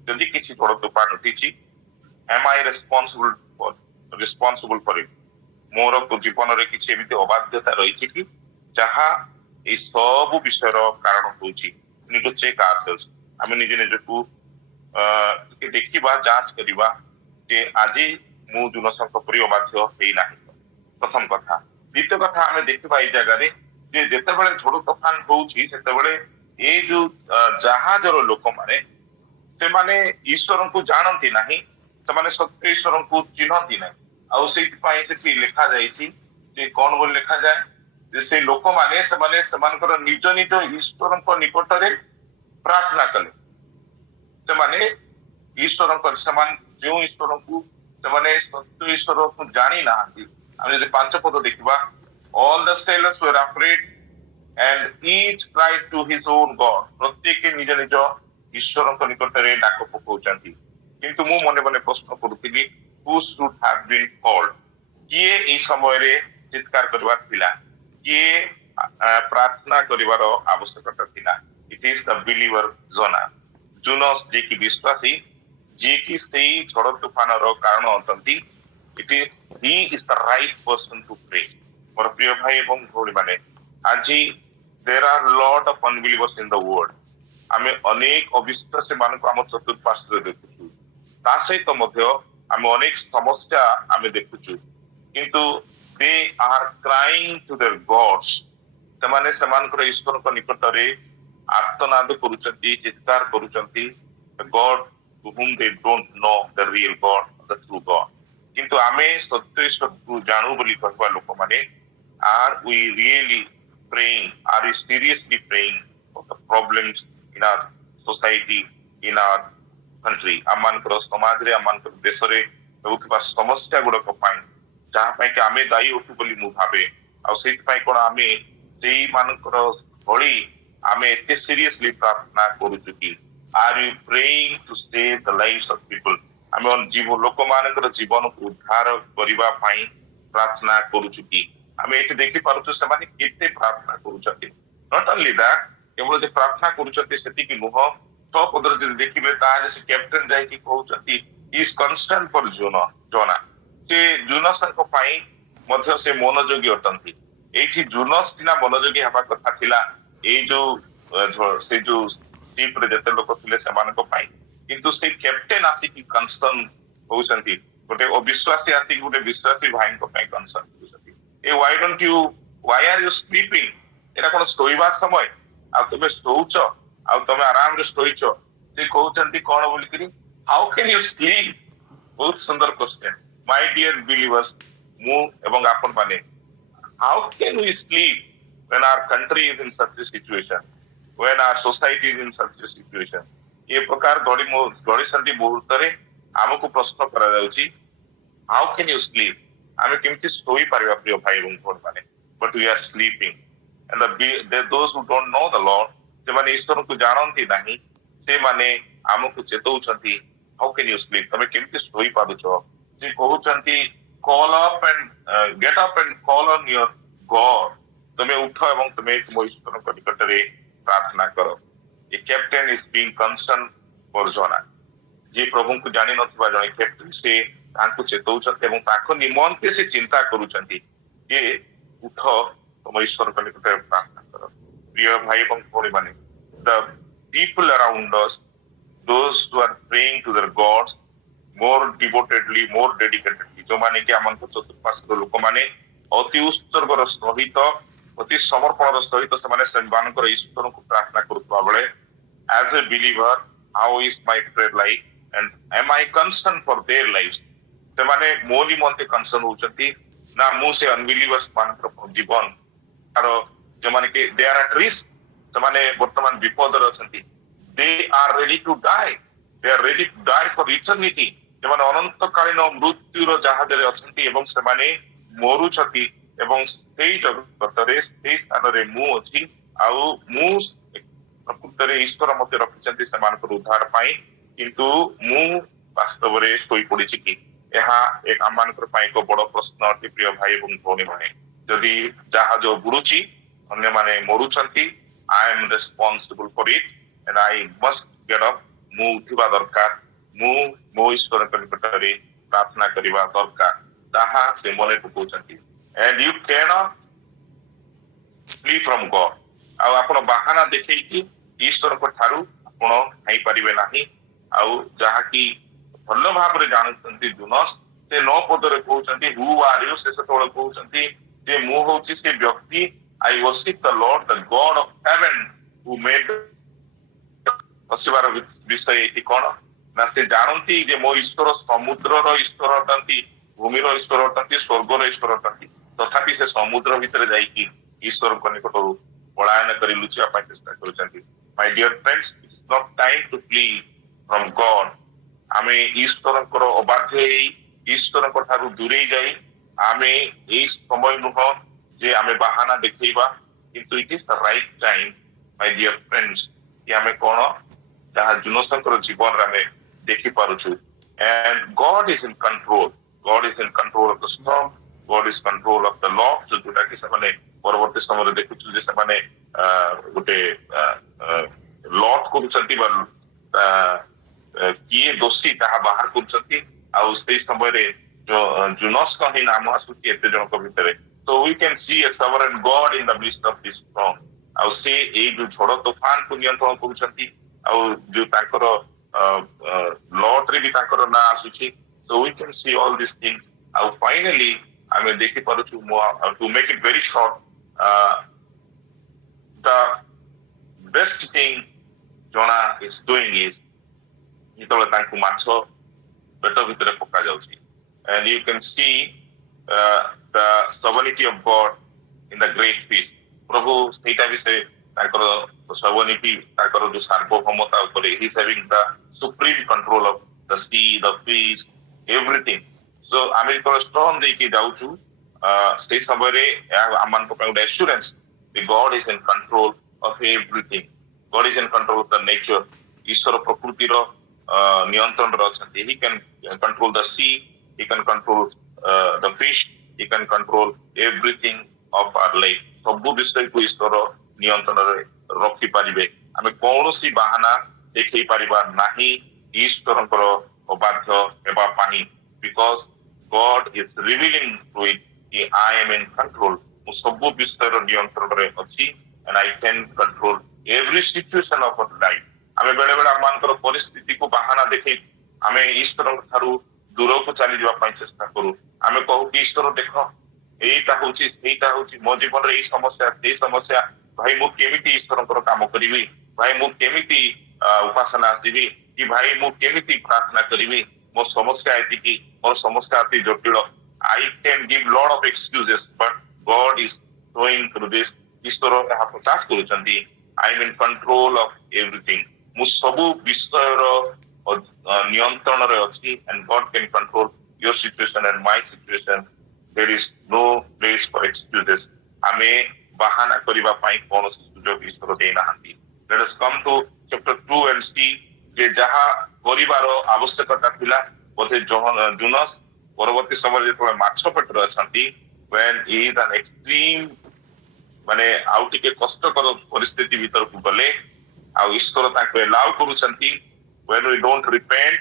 जदि किछि झड़ तोफान उठिची am I responsible for it मोर जीवन रे किछि एमिति अबाध्यता रहिछि कि जहाँ ए सब विषय कारण होची नीड टू चेक आवरसेल्व्स आमे निजे निजे को देखिबा जांच करिबा जे आज मु जुनसंक परि अबाध्य हेई नाही प्रथम कथा द्वितीय कथा आमे देखिबा ए जगह रे जे जेतेबेले झोड़ तोफान होउची सेतेबेले ए जो जहाज रो लोक माने से माने ईश्वर को जानती नाही से माने सत्य ईश्वर को चिन्हती नाही आ सेति पई सेति लिखा जाईची जे कोन बोल लिखा जाय जे से लोक माने से माने समानकर निज निज ईश्वर को निकट रे प्रार्थना कले से माने ईश्वर को समान जो ईश्वर को से माने सत्य ईश्वर को जानी नाहंती हम जे पांच पद देखिबा all the sailors were afraid and each cried to his own god प्रत्येक निज निज ईश्वर को निकट रे डाक पकाउचंती किंतु मु मने मने प्रश्न करूथिली who should have been called किए ए समय रे चित्कार करबार थिला किए प्रार्थना करिवार आवश्यकता थिला it is the believer Jonah जुनस जे की विश्वासी जे की सेई झड़ तूफान रो कारण अटंती it is he is the right person to pray मोर प्रिय भाई एवं भौणी माने आज there are lot of unbelievers in the world आमे अनेक अविश्वासी मानको हम चतुर्पार्श्व देखुछु ता सहित मध्य आमे अनेक समस्या आमे देखुछु किंतु they are crying to their gods सेमाने सेमानकर ईश्वर को निकट रे आर्तनाद करूचंती चित्कार करूचंती god to whom they don't know the real god the true god किंतु आमे सत्य ईश्वर को जानू बोली कहबा लोक माने are we really praying are we seriously praying for the problems in our society in our country amanकर समाज रे amanकर देश रे होउतबा समस्या गुडक पाई जहा पई कि आमे दायी होतु बोली मु भाबे आ सेति पई कोन आमे सेई मानकर होली आमे एते सीरियसली प्रार्थना करू चुकी are you praying to save the lives of people आमे जीव लोक मानकर जीवन को उद्धार करिबा पई प्रार्थना करू चुकी ଆମେ ଏଠି ଦେଖିପାରୁଛୁ ସେମାନେ କେତେ ପ୍ରାର୍ଥନା କରୁଛନ୍ତି। ନଟ୍ ଓନ୍ଲି ଦ୍ୟାଟ୍, କେବଳ ଯେ ପ୍ରାର୍ଥନା କରୁଛନ୍ତି ସେତିକି ନୁହଁ, ଛଅ ପଦରେ ଯଦି ଦେଖିବେ ତାହେଲେ ସେ କ୍ୟାପ୍ଟେନ ଯାଇକି କହୁଛନ୍ତି ଇଜ କନଷ୍ଟାଣ୍ଟ ଫର ଜୋନା। ସେ ଜୁନସଙ୍କ ପାଇଁ ମଧ୍ୟ ସେ ମନୋଯୋଗୀ ଅଟନ୍ତି। ଏଇଠି ଜୁନସ ସିନା ମନୋଯୋଗୀ ହେବା କଥା ଥିଲା ଏଇ ଯୋଉ ସେ ଯୋଉ ସିପରେ ଯେତେ ଲୋକ ଥିଲେ ସେମାନଙ୍କ ପାଇଁ, କିନ୍ତୁ ସେ କ୍ୟାପ୍ଟେନ ଆସିକି କନସର୍ନ ହଉଛନ୍ତି, ଗୋଟେ ଅବିଶ୍ୱାସୀ ଆସିକି ଗୋଟେ ବିଶ୍ୱାସୀ ଭାଇଙ୍କ ପାଇଁ କନସର୍ନ ହଉଛନ୍ତି। ଏ ୱାଇ ଆର୍ ୟୁ ସ୍ଲିପିଂ? ଏଇଟା କଣ ଶୋଇବା ସମୟ? ଆଉ ତମେ ଶୋଉଛ, ଆଉ ତମେ ଆରାମରେ ଶୋଇଛ। ସେ କହୁଛନ୍ତି କଣ ବୋଲିକିରି, ହାଉ କ୍ୟାନ୍ ୟୁ ସ୍ଲିପ୍? ବହୁତ ସୁନ୍ଦର କ୍ୱେଶ୍ଚନ। ମାଇ ଡିୟର ବିଲିଭର୍ସ, ମୁଁ ଏବଂ ଆପଣ ମାନେ, how can we sleep when our country is in such a situation, when our society is in such a situation? ଏ ପ୍ରକାର ଘଡ଼ିସନ୍ଧି ମୁହୂର୍ତ୍ତରେ ଆମକୁ ପ୍ରଶ୍ନ କରାଯାଉଛି, how can you sleep? ଆମେ କେମିତି ଶୋଇପାରିବା ପ୍ରିୟ ଭାଇ ଏବଂ ଭଉଣୀମାନେ? But we are sleeping. And those who don't know the Lord, ସେମାନେ ଈଶ୍ୱରଙ୍କୁ ଜାଣନ୍ତି ନାହିଁ, ସେମାନେ ଆମକୁ ଚେତଉଛନ୍ତି, how can you sleep? ତମେ କେମିତି ଶୋଇପାରୁଛ? ସେ କହୁଛନ୍ତି get up and call on your God. ତମେ ଉଠ ଏବଂ ତମେ ତୁମ ଈଶ୍ୱରଙ୍କ ନିକଟରେ ପ୍ରାର୍ଥନା କର। ଏ କ୍ୟାପ୍ଟେନ ଇଜ ବିଂ କନସର୍ନ ଫର ଜୋନା। ଯିଏ ପ୍ରଭୁଙ୍କୁ ଜାଣିନଥିବା ଜଣେ କ୍ୟାପ୍ଟେନ, ସେ ତାଙ୍କୁ ଚେତଉଛନ୍ତି ଏବଂ ତାଙ୍କ ନିମନ୍ତେ ସେ ଚିନ୍ତା କରୁଛନ୍ତି ଯେ ଉଠ, ତମ ଈଶ୍ୱରଙ୍କ ନିକଟରେ ପ୍ରାର୍ଥନା କର। ପ୍ରିୟ ଭାଇ ଏବଂ ଭଉଣୀମାନେ, ଦ people around us, those who are praying to their gods more devotedly, more dedicatedly, ଯୋଉମାନେ କି ଆମଙ୍କ ଚତୁଃପାର୍ଶ୍ୱର ଲୋକମାନେ ଅତି ଉତ୍ସର୍ଗର ସହିତ, ଅତି ସମର୍ପଣର ସହିତ ସେମାନେ ସେମାନଙ୍କର ଈଶ୍ୱରଙ୍କୁ ପ୍ରାର୍ଥନା କରୁଥିବା ବେଳେ, as a believer, how is my prayer life and am I concerned for their lives? ସେମାନେ ମୋ ନିମନ୍ତେ କନସର୍ନ ହଉଛନ୍ତି ନା ମୁଁ ସେ ଅନବିଲିଭର୍ସ ମାନଙ୍କର ଜୀବନ, ତାର ଯୋଉମାନେ କି ଦେ ଆର୍ ଆଟ୍ ରିସ୍କ, ସେମାନେ ବର୍ତ୍ତମାନ ବିପଦରେ ଅଛନ୍ତି। They are ready to die, they are ready to die for eternity. ସେମାନେ ଅନନ୍ତକାଳୀନ ମୃତ୍ୟୁର ଜାହାଜରେ ଅଛନ୍ତି ଏବଂ ସେମାନେ ମରୁଛନ୍ତି, ଏବଂ ସେଇ ଜଗତରେ, ସେଇ ସ୍ଥାନରେ ମୁଁ ଅଛି, ଆଉ ମୁଁ ପ୍ରକୃତରେ ଈଶ୍ୱର ମତେ ରଖିଛନ୍ତି ସେମାନଙ୍କର ଉଦ୍ଧାର ପାଇଁ, କିନ୍ତୁ ମୁଁ ବାସ୍ତବରେ ଶୋଇପଡିଛି କି? ଏହା ଆମମାନଙ୍କର ପାଇଁ ଏକ ବଡ ପ୍ରଶ୍ନ ଅଟେ ପ୍ରିୟ ଭାଇ ଏବଂ ଭଉଣୀମାନେ। ଯଦି ଜାହାଜ ବୁଡୁଛି, ଅନ୍ୟମାନେ ମରୁଛନ୍ତି, I am responsible for it and I must get up, ମୁଁ ଉଠିବା ଦରକାର, ମୁଁ ମୋ ଈଶ୍ୱରଙ୍କ ନିକଟରେ ପ୍ରାର୍ଥନା କରିବା ଦରକାର, ତାହା ସେ ମନେ ପକାଉଛନ୍ତି। And you cannot flee from God. ଆଉ ଆପଣ ବାହାନା ଦେଖେଇକି ଈଶ୍ୱରଙ୍କ ଠାରୁ ଆପଣ ଖାଇପାରିବେ ନାହିଁ। ଆଉ ଯାହାକି ଭଲ ଭାବରେ ଜାଣୁଛନ୍ତି ଜୁନସ୍, ସେ 9 ପଦରେ କହୁଛନ୍ତି who are you? ସେ ସେତେବେଳେ କହୁଛନ୍ତି ଯେ ମୁଁ ହଉଛି ସେ ବ୍ୟକ୍ତି, I worship the Lord, the God of heaven who made। ହସିବାର ବିଷୟ ଏଠି କଣ ନା, ସେ ଜାଣନ୍ତି ଯେ ମୋ ଈଶ୍ୱର ସମୁଦ୍ରର ଈଶ୍ୱର ଅଟନ୍ତି, ଭୂମିର ଈଶ୍ୱର ଅଟନ୍ତି, ସ୍ୱର୍ଗର ଈଶ୍ୱର ଅଟନ୍ତି। ତଥାପି ସେ ସମୁଦ୍ର ଭିତରେ ଯାଇକି ଈଶ୍ୱରଙ୍କ ନିକଟରୁ ପଳାୟନ କରି ଲୁଚିବା ପାଇଁ ଚେଷ୍ଟା କରୁଛନ୍ତି। My dear friends, it's not time to flee from God. ଆମେ ଈଶ୍ୱରଙ୍କର ଅବାଧ୍ୟ ହେଇ, ଈଶ୍ୱରଙ୍କ ଠାରୁ ଦୂରେଇ ଯାଇ, ଆମେ ଏଇ ସମୟ ନୁହଁ ଯେ ଆମେ ବାହାନା ଦେଖେଇବା, କିନ୍ତୁ ଇଟ୍ is the right time my dear friends, କି ଆମେ କଣ ଯାହା ଜୁନସଙ୍କର ଜୀବନରେ ଆମେ ଦେଖିପାରୁଛୁ। And God is in control. God is in control of the storm. God is control of the law. ଯୋଉଟା କି ସେମାନେ ପରବର୍ତ୍ତୀ ସମୟରେ ଦେଖୁଛୁ ଯେ ସେମାନେ ଗୋଟେ ଲଟ୍ କରୁଛନ୍ତି ବା କିଏ ଦୋଷୀ ତାହା ବାହାର କରୁଛନ୍ତି। ଆଉ ସେଇ ସମୟରେ ଜୁନସଙ୍କ ହିଁ ନାମ ଆସୁଛି ଏତେ ଜଣଙ୍କ ଭିତରେ। So we can see a sovereign God in the midst of this storm. ଆଉ ସେ ଏଇ ଯୋଉ ଝଡ ତୋଫାନକୁ ନିୟନ୍ତ୍ରଣ କରୁଛନ୍ତି, ଆଉ ଯୋଉ ତାଙ୍କର ଲଟ୍ରେ ବି ତାଙ୍କର ନାଁ ଆସୁଛି। So we can see all these things. ଆଉ ଫାଇନାଲି ଆମେ ଦେଖିପାରୁଛୁ, to make it very short, the best thing ଜଣା is doing is ଯେତେବେଳେ ତାଙ୍କୁ ମାଛ ପେଟ ଭିତରେ ପକାଯାଉଛି, and you can see the sovereignty of God in the great fish. ପ୍ରଭୁ ସେଇଟା ବି ସେ ତାଙ୍କର sovereignty, ତାଙ୍କର ଯୋଉ ସାର୍ବଭୌମତା ଉପରେ, he is having the supreme control of the sea, the fish, everything. So ଆମେ ଯେତେବେଳେ ଷ୍ଟର୍ମ ଦେଇକି ଯାଉଛୁ, ସେଇ ସମୟରେ ଆମମାନଙ୍କ ପାଇଁ ଗୋଟେ assurance that God is in control of everything. God is in control of the nature. ଈଶ୍ୱର ପ୍ରକୃତିର ନିୟନ୍ତ୍ରଣରେ ଅଛନ୍ତି। He can control the sea, he can control the fish, he can control everything of our life. ସବୁ ବିଷୟକୁ ଈଶ୍ୱର ନିୟନ୍ତ୍ରଣରେ ରଖିପାରିବେ। ଆମେ କୌଣସି ବାହାନା ଦେଖେଇ ପାରିବା ନାହିଁ ଈଶ୍ୱରଙ୍କର ଅବାଧ୍ୟ ହେବା ପାଇଁ, because God is revealing through it that I am in control. ମୁଁ ସବୁ ବିଷୟର ନିୟନ୍ତ୍ରଣରେ ଅଛି and I can control every situation of our life. ଆମେ ବେଳେବେଳେ ଆମମାନଙ୍କର ପରିସ୍ଥିତିକୁ ବାହାନା ଦେଖେଇ ଆମେ ଈଶ୍ୱରଙ୍କ ଠାରୁ ଦୂରକୁ ଚାଲିଯିବା ପାଇଁ ଚେଷ୍ଟା କରୁ। ଆମେ କହୁ କି ଈଶ୍ୱର ଦେଖ ଏଇଟା ହଉଛି ସେଇଟା ହଉଛି ମୋ ଜୀବନରେ ଏଇ ସମସ୍ୟା ସେଇ ସମସ୍ୟା, ଭାଇ ମୁଁ କେମିତି ଈଶ୍ୱରଙ୍କର କାମ କରିବି, ଭାଇ ମୁଁ କେମିତି ଉପାସନା ଆସିବି, କି ଭାଇ ମୁଁ କେମିତି ପ୍ରାର୍ଥନା କରିବି, ମୋ ସମସ୍ୟା ଏତିକି, ମୋର ସମସ୍ୟା ଅତି ଜଟିଳ। I can give lot of excuses, but God is showing through this. ଈଶ୍ୱର ଏହା ପ୍ରକାଶ କରୁଛନ୍ତି I am in control of everything. ମୁଁ ସବୁ ବିଷୟର ନିୟନ୍ତ୍ରଣରେ ଅଛି and God can control your situation and my situation. There is no place for excuses. ଆମେ ବାହାନା କରିବା ପାଇଁ କୌଣସି ସୁଯୋଗ ଈଶ୍ୱର ଦେଇନାହାନ୍ତି। Let us come to chapter 2 and see ଯେ ଯାହା କରିବାର ଆବଶ୍ୟକତା ଥିଲା ବୋଧେ ଜୁନସ୍ ପରବର୍ତ୍ତୀ ସମୟରେ ଯେତେବେଳେ ମାଛ ପେଟରେ ଅଛନ୍ତି, when he is an extreme ମାନେ ଆଉ ଟିକେ କଷ୍ଟକର ପରିସ୍ଥିତି ଭିତରକୁ ଗଲେ ଆଉ ଈଶ୍ୱର ତାଙ୍କୁ ଏଲାଉ କରୁଛନ୍ତି when we don't repent,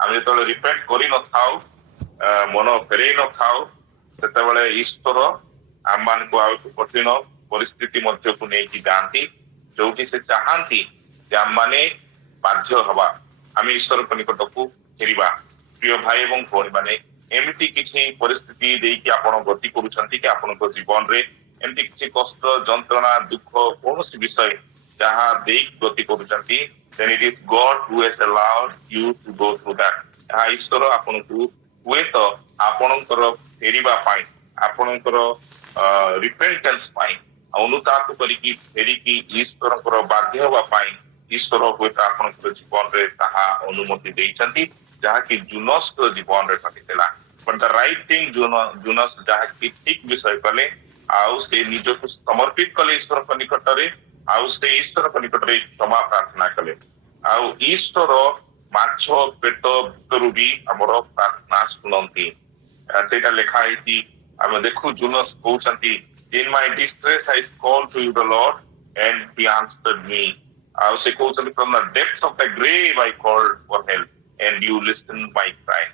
ଆମେ ଯେତେବେଳେ ରିପେଣ୍ଟ କରିନଥାଉ, ମନ ଫେରେଇ ନଥାଉ, ସେତେବେଳେ ଈଶ୍ୱର ଆମମାନଙ୍କୁ ଆଉ କଠିନ ପରିସ୍ଥିତି ମଧ୍ୟକୁ ନେଇକି ଯାଆନ୍ତି ଯୋଉଠି ସେ ଚାହାନ୍ତି ଯେ ଆମମାନେ ବାଧ୍ୟ ହବା ଆମେ ଈଶ୍ୱରଙ୍କ ନିକଟକୁ ଫେରିବା। ପ୍ରିୟ ଭାଇ ଏବଂ ଭଉଣୀମାନେ, ଏମିତି କିଛି ପରିସ୍ଥିତି ଦେଇକି ଆପଣ ଗତି କରୁଛନ୍ତି କି ଆପଣଙ୍କ ଜୀବନରେ ଏମିତି କିଛି କଷ୍ଟ ଯନ୍ତ୍ରଣା ଦୁଃଖ କୌଣସି ବିଷୟ ଯାହା ଦେଇକି ଗତି କରୁଛନ୍ତି, then it is God who has allowed you to go through that. ଏହା ଈଶ୍ୱର ଆପଣଙ୍କୁ ହୁଏତ ଆପଣଙ୍କର ଫେରିବା ପାଇଁ, ଆପଣଙ୍କର ରିପେଣ୍ଟାନ୍ସ ପାଇଁ, ଅନୁତାପ କରିକି ଫେରିକି ଈଶ୍ୱରଙ୍କର ବାଧ୍ୟ ହେବା ପାଇଁ ଈଶ୍ୱର ହୁଏତ ଆପଣଙ୍କର ଜୀବନରେ ତାହା ଅନୁମତି ଦେଇଛନ୍ତି, ଯାହାକି ଜୁନସ୍ଙ୍କ ଜୀବନରେ ଘଟିଥିଲା। But the right thing ଜୁନସ୍ ଯାହାକି ଠିକ ବିଷୟ କଲେ, ଆଉ ସେ ନିଜକୁ ସମର୍ପିତ କଲେ ଈଶ୍ୱରଙ୍କ ନିକଟରେ, ଆଉ ସେ ଈଶ୍ୱରଙ୍କ ନିକଟରେ କ୍ଷମା ପ୍ରାର୍ଥନା କଲେ। ଆଉ ଈଶ୍ୱର ମାଛ ପେଟ ଭିତରୁ ବି ଆମର ପ୍ରାର୍ଥନା ଶୁଣନ୍ତି। ସେଇଟା ଲେଖା ହେଇଛି, ଆମେ ଦେଖୁ ଜୁନସ୍ କହୁଛନ୍ତି in my distress I called to you the Lord and he answered me. ଆଉ ସେ କହୁଛନ୍ତି from the depths of the grave I called for help and you listened my cry.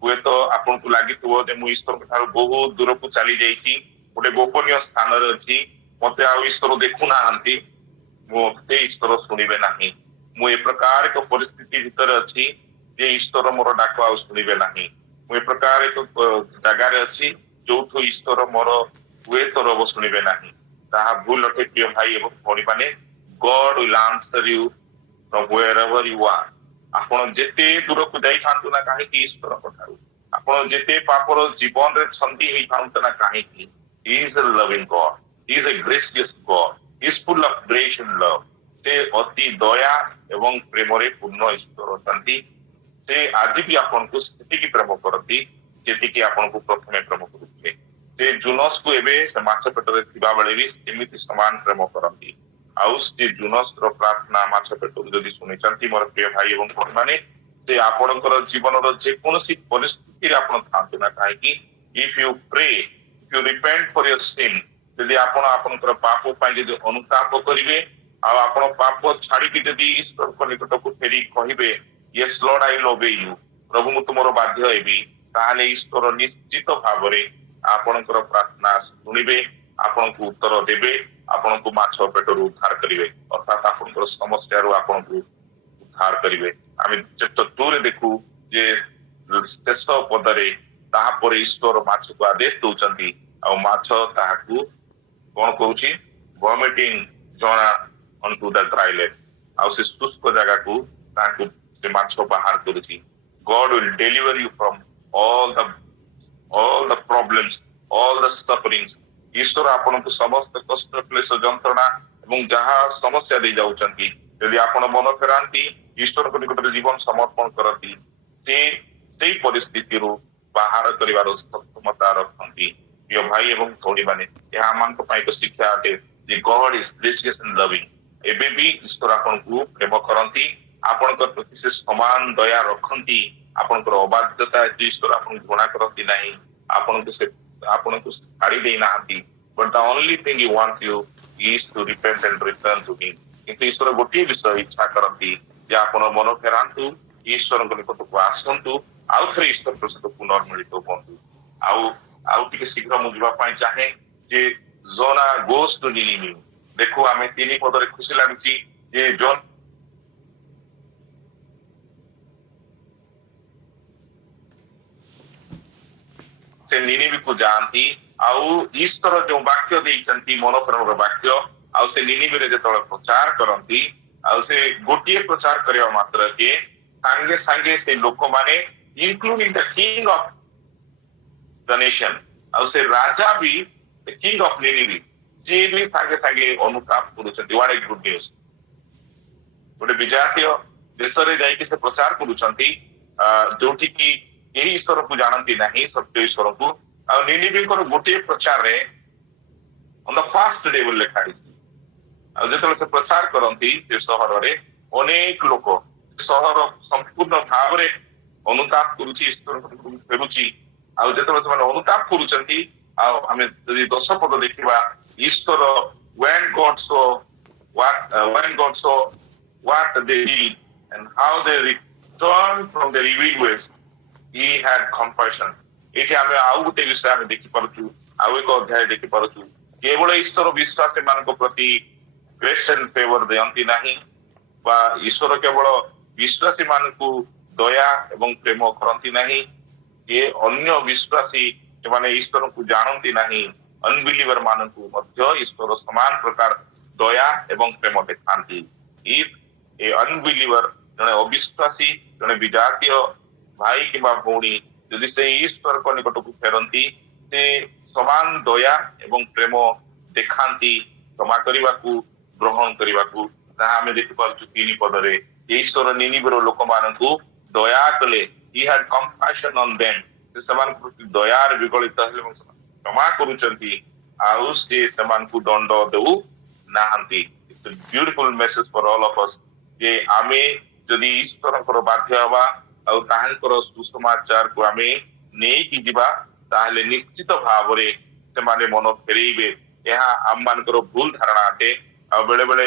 ହୁଏତ ଆପଣଙ୍କୁ ଲାଗିଥିବ ଯେ ମୁଁ ଈଶ୍ୱରଙ୍କ ଠାରୁ ବହୁତ ଦୂରକୁ ଚାଲି ଯାଇଛି, ଗୋଟେ ଗୋପନୀୟ ସ୍ଥାନରେ ଅଛି, ମତେ ଆଉ ଈଶ୍ୱର ଦେଖୁନାହାନ୍ତି, ମତେ ଈଶ୍ୱର ଶୁଣିବେ ନାହିଁ, ମୁଁ ଏ ପ୍ରକାର ଏକ ପରିସ୍ଥିତି ଭିତରେ ଅଛି ଯେ ଈଶ୍ୱର ମୋର ଡାକ ଆଉ ଶୁଣିବେ ନାହିଁ, ମୁଁ ଏ ପ୍ରକାର ଏକ ଜାଗାରେ ଅଛି ଯୋଉଠୁ ଈଶ୍ୱର ମୋର ହୁଏତ ରବ ଶୁଣିବେ ନାହିଁ। ତାହା ଭୁଲ ଅଟେ ପ୍ରିୟ ଭାଇ ଏବଂ ଭଉଣୀମାନେ। God will answer you from wherever you are. ଆପଣ ଯେତେ ଦୂରକୁ ଯାଇଥାନ୍ତୁ ନା କାହିଁକି ଈଶ୍ୱରଙ୍କ ଠାରୁ, ଆପଣ ଯେତେ ପାପର ଜୀବନରେ ଛନ୍ଦି ହେଇଥାନ୍ତୁ ନା କାହିଁକି, He is a loving God. He is a gracious God. He is full of grace and love. ସେ ଅତି ଦୟା ଏବଂ ପ୍ରେମରେ ପୂର୍ଣ୍ଣ ଈଶ୍ୱର ଅଛନ୍ତି। ସେ ଆଜି ବି ଆପଣଙ୍କୁ ସେତିକି ପ୍ରେମ କରନ୍ତି ଯେତିକି ଆପଣଙ୍କୁ ପ୍ରଥମେ ପ୍ରେମ କରୁଥିଲେ। ସେ ଜୁନସ୍କୁ ଏବେ ସେ ମାଛ ପେଟରେ ଥିବା ବେଳେ ବି ସେମିତି ସମାନ ପ୍ରେମ କରନ୍ତି। ଆଉ ସେ ଜୁନସ୍ର ପ୍ରାର୍ଥନା ମାଛ ପେଟରୁ ଯଦି ଶୁଣିଛନ୍ତି ମୋର ପ୍ରିୟ ଭାଇ ଏବଂ ଭଉଣୀମାନେ, ସେ ଆପଣଙ୍କର ଜୀବନର ଯେକୌଣସି ପରିସ୍ଥିତିରେ ଆପଣ ଥାଆନ୍ତୁ ନା କାହିଁକି, if you pray, if you repent for your sin, ଯଦି ଆପଣ ଆପଣଙ୍କର ପାପ ପାଇଁ ଯଦି ଅନୁତାପ କରିବେ ଆଉ ଆପଣ ପାପ ଛାଡିକି ଯଦି ଈଶ୍ୱରଙ୍କ ନିକଟକୁ ଫେରି କହିବେ yes Lord I will obey you, ପ୍ରଭୁ ମୁଁ ତୁମର ବାଧ୍ୟ ହେବି, ତାହେଲେ ଈଶ୍ୱର ନିଶ୍ଚିତ ଭାବରେ ଆପଣଙ୍କର ପ୍ରାର୍ଥନା ଶୁଣିବେ, ଆପଣଙ୍କୁ ଉତ୍ତର ଦେବେ, ଆପଣଙ୍କୁ ମାଛ ପେଟରୁ ଉଦ୍ଧାର କରିବେ, ଅର୍ଥାତ୍ ଆପଣଙ୍କର ସମସ୍ୟାରୁ ଆପଣଙ୍କୁ ଉଦ୍ଧାର କରିବେ। ଆମେ ଚେପ୍ଟର 2 ରେ ଦେଖୁ ଯେ ଶେଷ ପଦରେ ତାହାପରେ ଈଶ୍ୱର ମାଛକୁ ଆଦେଶ ଦଉଛନ୍ତି ଆଉ ମାଛ ତାହାକୁ କଣ କହୁଛି, ଭମିଟିଂ ଜଣା onto the dry land, ଆଉ ସେ ଶୁଷ୍କ ଜାଗାକୁ ତାହାକୁ ସେ ମାଛ ବାହାର କରୁଛି। God will deliver you from all the problems, all the sufferings. ଈଶ୍ୱର ଆପଣଙ୍କୁ ସମସ୍ତ କଷ୍ଟ କ୍ଲେଶ ଯନ୍ତ୍ରଣା ଏବଂ ଯାହା ସମସ୍ୟା ଦେଇ ଯାଉଛନ୍ତି, ଯଦି ଆପଣ ମନ ଫେରାନ୍ତି ଈଶ୍ୱରଙ୍କ ନିକଟରେ ଜୀବନ ସମର୍ପଣ କରନ୍ତି, ସେ ସେଇ ପରିସ୍ଥିତିରୁ ବାହାର କରିବାର ସକ୍ଷମତା ରଖନ୍ତି। ପ୍ରିୟ ଭାଇ ଏବଂ ଭଉଣୀମାନେ, ଏହା ଆମମାନଙ୍କ ପାଇଁ ଏକ ଶିକ୍ଷା ଅଟେ ଯେ God is gracious and loving. ଏବେ ବି ଈଶ୍ୱର ଆପଣଙ୍କୁ ପ୍ରେମ କରନ୍ତି, ଆପଣଙ୍କ ପ୍ରତି ସେ ସମାନ ଦୟା ରଖନ୍ତି, ଆପଣଙ୍କର ଅବାଧ୍ୟତା ଈଶ୍ୱର ଆପଣଙ୍କୁ ଘୃଣା କରନ୍ତି ନାହିଁ, ଆପଣଙ୍କୁ ସେ ଆପଣଙ୍କୁ ଛାଡି ଦେଇନାହାନ୍ତି, but the only thing he wants you is to repent and return to him. କିନ୍ତୁ ଈଶ୍ୱର ଗୋଟିଏ ବିଷୟ ଇଚ୍ଛା କରନ୍ତି ଯେ ଆପଣ ମନ ଫେରାନ୍ତୁ, ଈଶ୍ୱରଙ୍କ ନିକଟକୁ ଆସନ୍ତୁ, ଆଉ ଥରେ ଈଶ୍ୱରଙ୍କ ସହିତ ପୁନର୍ମିଳିତ ହୁଅନ୍ତୁ। ଆଉ ଆଉ ଟିକେ ଶୀଘ୍ର ମୁଁ ଯିବା ପାଇଁ ଚାହେଁ ଯେ ଜୋନା ଗୋସ୍ ଟୁ ନିନିଭେ। ଦେଖୁ ଆମେ 3 ପଦରେ ଖୁସି ଲାଗୁଛି ଯେ ଜୋନା ସେ ନିନିବିକୁ ଯାଆନ୍ତି, ଆଉ ଈଶ୍ୱର ଯୋଉ ବାକ୍ୟ ଦେଇଛନ୍ତି ମନୋପ୍ରେମର ବାକ୍ୟ, ଆଉ ସେ ନିନିବିରେ ଯେତେବେଳେ ପ୍ରଚାର କରନ୍ତି, ଆଉ ସେ ଗୋଟିଏ ପ୍ରଚାର କରିବା ମାତ୍ରକେ ସାଙ୍ଗେ ସାଙ୍ଗେ ସେ ଲୋକମାନେ including the king of the nation, ଆଉ ସେ ରାଜା ବି କିଙ୍ଗ ଅଫ ନିନିବି, ସିଏ ବି ସାଙ୍ଗେ ସାଙ୍ଗେ ଅନୁତାପ କରୁଛନ୍ତି। What A good news. ଗୋଟେ ବିଜାତୀୟ ଦେଶରେ ଯାଇକି ସେ ପ୍ରଚାର କରୁଛନ୍ତି ଯୋଉଠି କି କେହି ଈଶ୍ୱରକୁ ଜାଣନ୍ତି ନାହିଁ, ସତ୍ୟ ଈଶ୍ୱରକୁ। ଆଉ ନିନିବିଙ୍କର ଗୋଟିଏ ପ୍ରଚାରରେ ଅନ୍ ଦ ଫାର୍ଷ୍ଟ ଡେ ବୋଲି ଲେଖା ହେଇଛି। ଆଉ ଯେତେବେଳେ ସେ ପ୍ରଚାର କରନ୍ତି ସେ ସହରରେ, ଅନେକ ଲୋକ ସହର ସମ୍ପୂର୍ଣ୍ଣ ଭାବରେ ଅନୁତାପ କରୁଛି, ଈଶ୍ୱରଙ୍କୁ ଫେରୁଛି। ଆଉ ଯେତେବେଳେ ସେମାନେ ଅନୁତାପ କରୁଛନ୍ତି, ଆଉ ଆମେ ଯଦି 10 ପଦ ଦେଖିବା, ଈଶ୍ୱର when God saw what they did and how they returned from their evil ways, he had compassion. ଏଠି ଆମେ ଆଉ ଗୋଟେ ବିଷୟ ଆମେ ଦେଖିପାରୁଛୁ, ଆଉ ଏକ ଅଧ୍ୟାୟ ଦେଖିପାରୁଛୁ। କେବଳ ଈଶ୍ୱର ବିଶ୍ୱାସୀ ମାନଙ୍କ ପ୍ରତି ଗ୍ରେସ୍ ଆଣ୍ଡ ଫେଭର ଦିଅନ୍ତି ନାହିଁ, ବା ଈଶ୍ୱର କେବଳ ବିଶ୍ୱାସୀ ମାନଙ୍କୁ ଦୟା ଏବଂ ପ୍ରେମ କରନ୍ତି ନାହିଁ, ଏ ଅନ୍ୟ ବିଶ୍ୱାସୀ ସେମାନେ ଈଶ୍ୱରଙ୍କୁ ଜାଣନ୍ତି ନାହିଁ, ଅନବିଲିଭର ମାନଙ୍କୁ ମଧ୍ୟ ଈଶ୍ୱର ସମାନ ପ୍ରକାର ଦୟା ଏବଂ ପ୍ରେମ ଦେଖାନ୍ତି। ଇଫ୍ ଏ ଅନବିଲିଭର, ଜଣେ ଅବିଶ୍ୱାସୀ, ଜଣେ ବିଜାତୀୟ ଭାଇ କିମ୍ବା ଭଉଣୀ ଯଦି ସେ ଈଶ୍ୱରଙ୍କ ନିକଟକୁ ଫେରନ୍ତି, ସେ ସମାନ ଦୟା ଏବଂ ପ୍ରେମ ଦେଖାନ୍ତି, କ୍ଷମା କରିବାକୁ, ଗ୍ରହଣ କରିବାକୁ। ତାହା ଆମେ ଦେଖିପାରୁଛୁ 3 ପଦରେ। ଈଶ୍ୱର ନିନିବେର ଲୋକମାନଙ୍କୁ ଦୟା କଲେ, he had compassion on them, ସେ ସେମାନଙ୍କ ପ୍ରତି ଦୟାରେ ବିଗଳିତ ହେଲେ ଏବଂ କ୍ଷମା କରୁଛନ୍ତି, ଆଉ ସେ ସେମାନଙ୍କୁ ଦଣ୍ଡ ଦେଉ ନାହାନ୍ତି। It's a beautiful message for all of us ଯେ ଆମେ ଯଦି ଈଶ୍ୱରଙ୍କର ବାଧ୍ୟ ହେବା ଆଉ ତାହାଙ୍କର ସୁସମାଚାରକୁ ଆମେ ନେଇକି ଯିବା, ତାହେଲେ ନିଶ୍ଚିତ ଭାବରେ ସେମାନେ ମନ ଫେରେଇବେ। ଏହା ଆମମାନଙ୍କର ଭୁଲ ଧାରଣା ଅଟେ। ଆଉ ବେଳେ ବେଳେ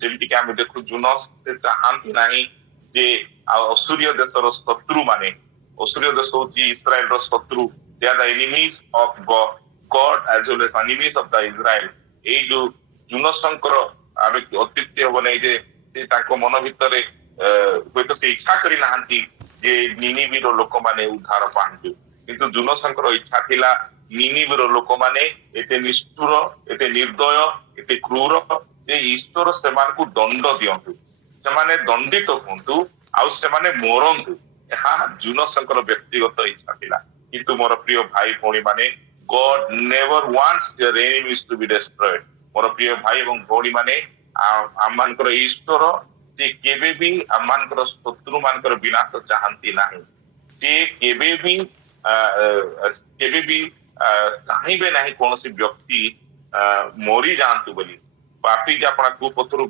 ଯେମିତିକି ଆମେ ଦେଖୁ ଜୁନସ୍ ସେ ଚାହାନ୍ତି ନାହିଁ ଯେ ଆଉ ଅସୁରୀୟ ଦେଶର ଶତ୍ରୁ ମାନେ, ଅସୁରୀୟ ଦେଶ ହଉଛି ଇସ୍ରାଏଲର ଶତ୍ରୁ, they are the enemies of God as well as enemies of the Israel। ଏଇ ଯୋଉ ଜୁନସଙ୍କର ଆମେ ଅତ୍ୟୁକ୍ତି ହବ ନାହିଁ ଯେ ସେ ତାଙ୍କ ମନ ଭିତରେ ହୁଏତ ସେ ଇଚ୍ଛା କରିନାହାନ୍ତି ଯେ ନିନିବିର ଲୋକମାନେ ଉଦ୍ଧାର ପାଆନ୍ତୁ, କିନ୍ତୁ ଜୁନସଙ୍କର ଇଚ୍ଛା ଥିଲା ନିନିବିର ଲୋକମାନେ ଏତେ ନିଷ୍ଠୁର, ଏତେ ନିର୍ଦ୍ଦୟ, ଏତେ କ୍ରୂର ଯେ ଈଶ୍ୱର ସେମାନଙ୍କୁ ଦଣ୍ଡ ଦିଅନ୍ତୁ, ସେମାନେ ଦଣ୍ଡିତ ହୁଅନ୍ତୁ, ଆଉ ସେମାନେ ମରନ୍ତୁ। ଏହା ଜୁନସଙ୍କର ବ୍ୟକ୍ତିଗତ ଇଚ୍ଛା ଥିଲା। କିନ୍ତୁ ମୋର ପ୍ରିୟ ଭାଇ ଭଉଣୀ ମାନେ, God never wants their enemies to be destroyed। ମୋର ପ୍ରିୟ ଭାଇ ଏବଂ ଭଉଣୀ ମାନେ, ଆମମାନଙ୍କର ଈଶ୍ୱର ସେ କେବେ ବି ଆମମାନଙ୍କର ଶତ୍ରୁ ମାନଙ୍କର ବିନାଶ ଚାହାନ୍ତି ନାହିଁ। ସେ କେବେ ବି ଚାହିଁବେ ନାହିଁ କୌଣସି ବ୍ୟକ୍ତି ମରିଯାଆନ୍ତୁ ବୋଲି। ପାପୀ ଯେ ଆପଣ କୁପଥରୁ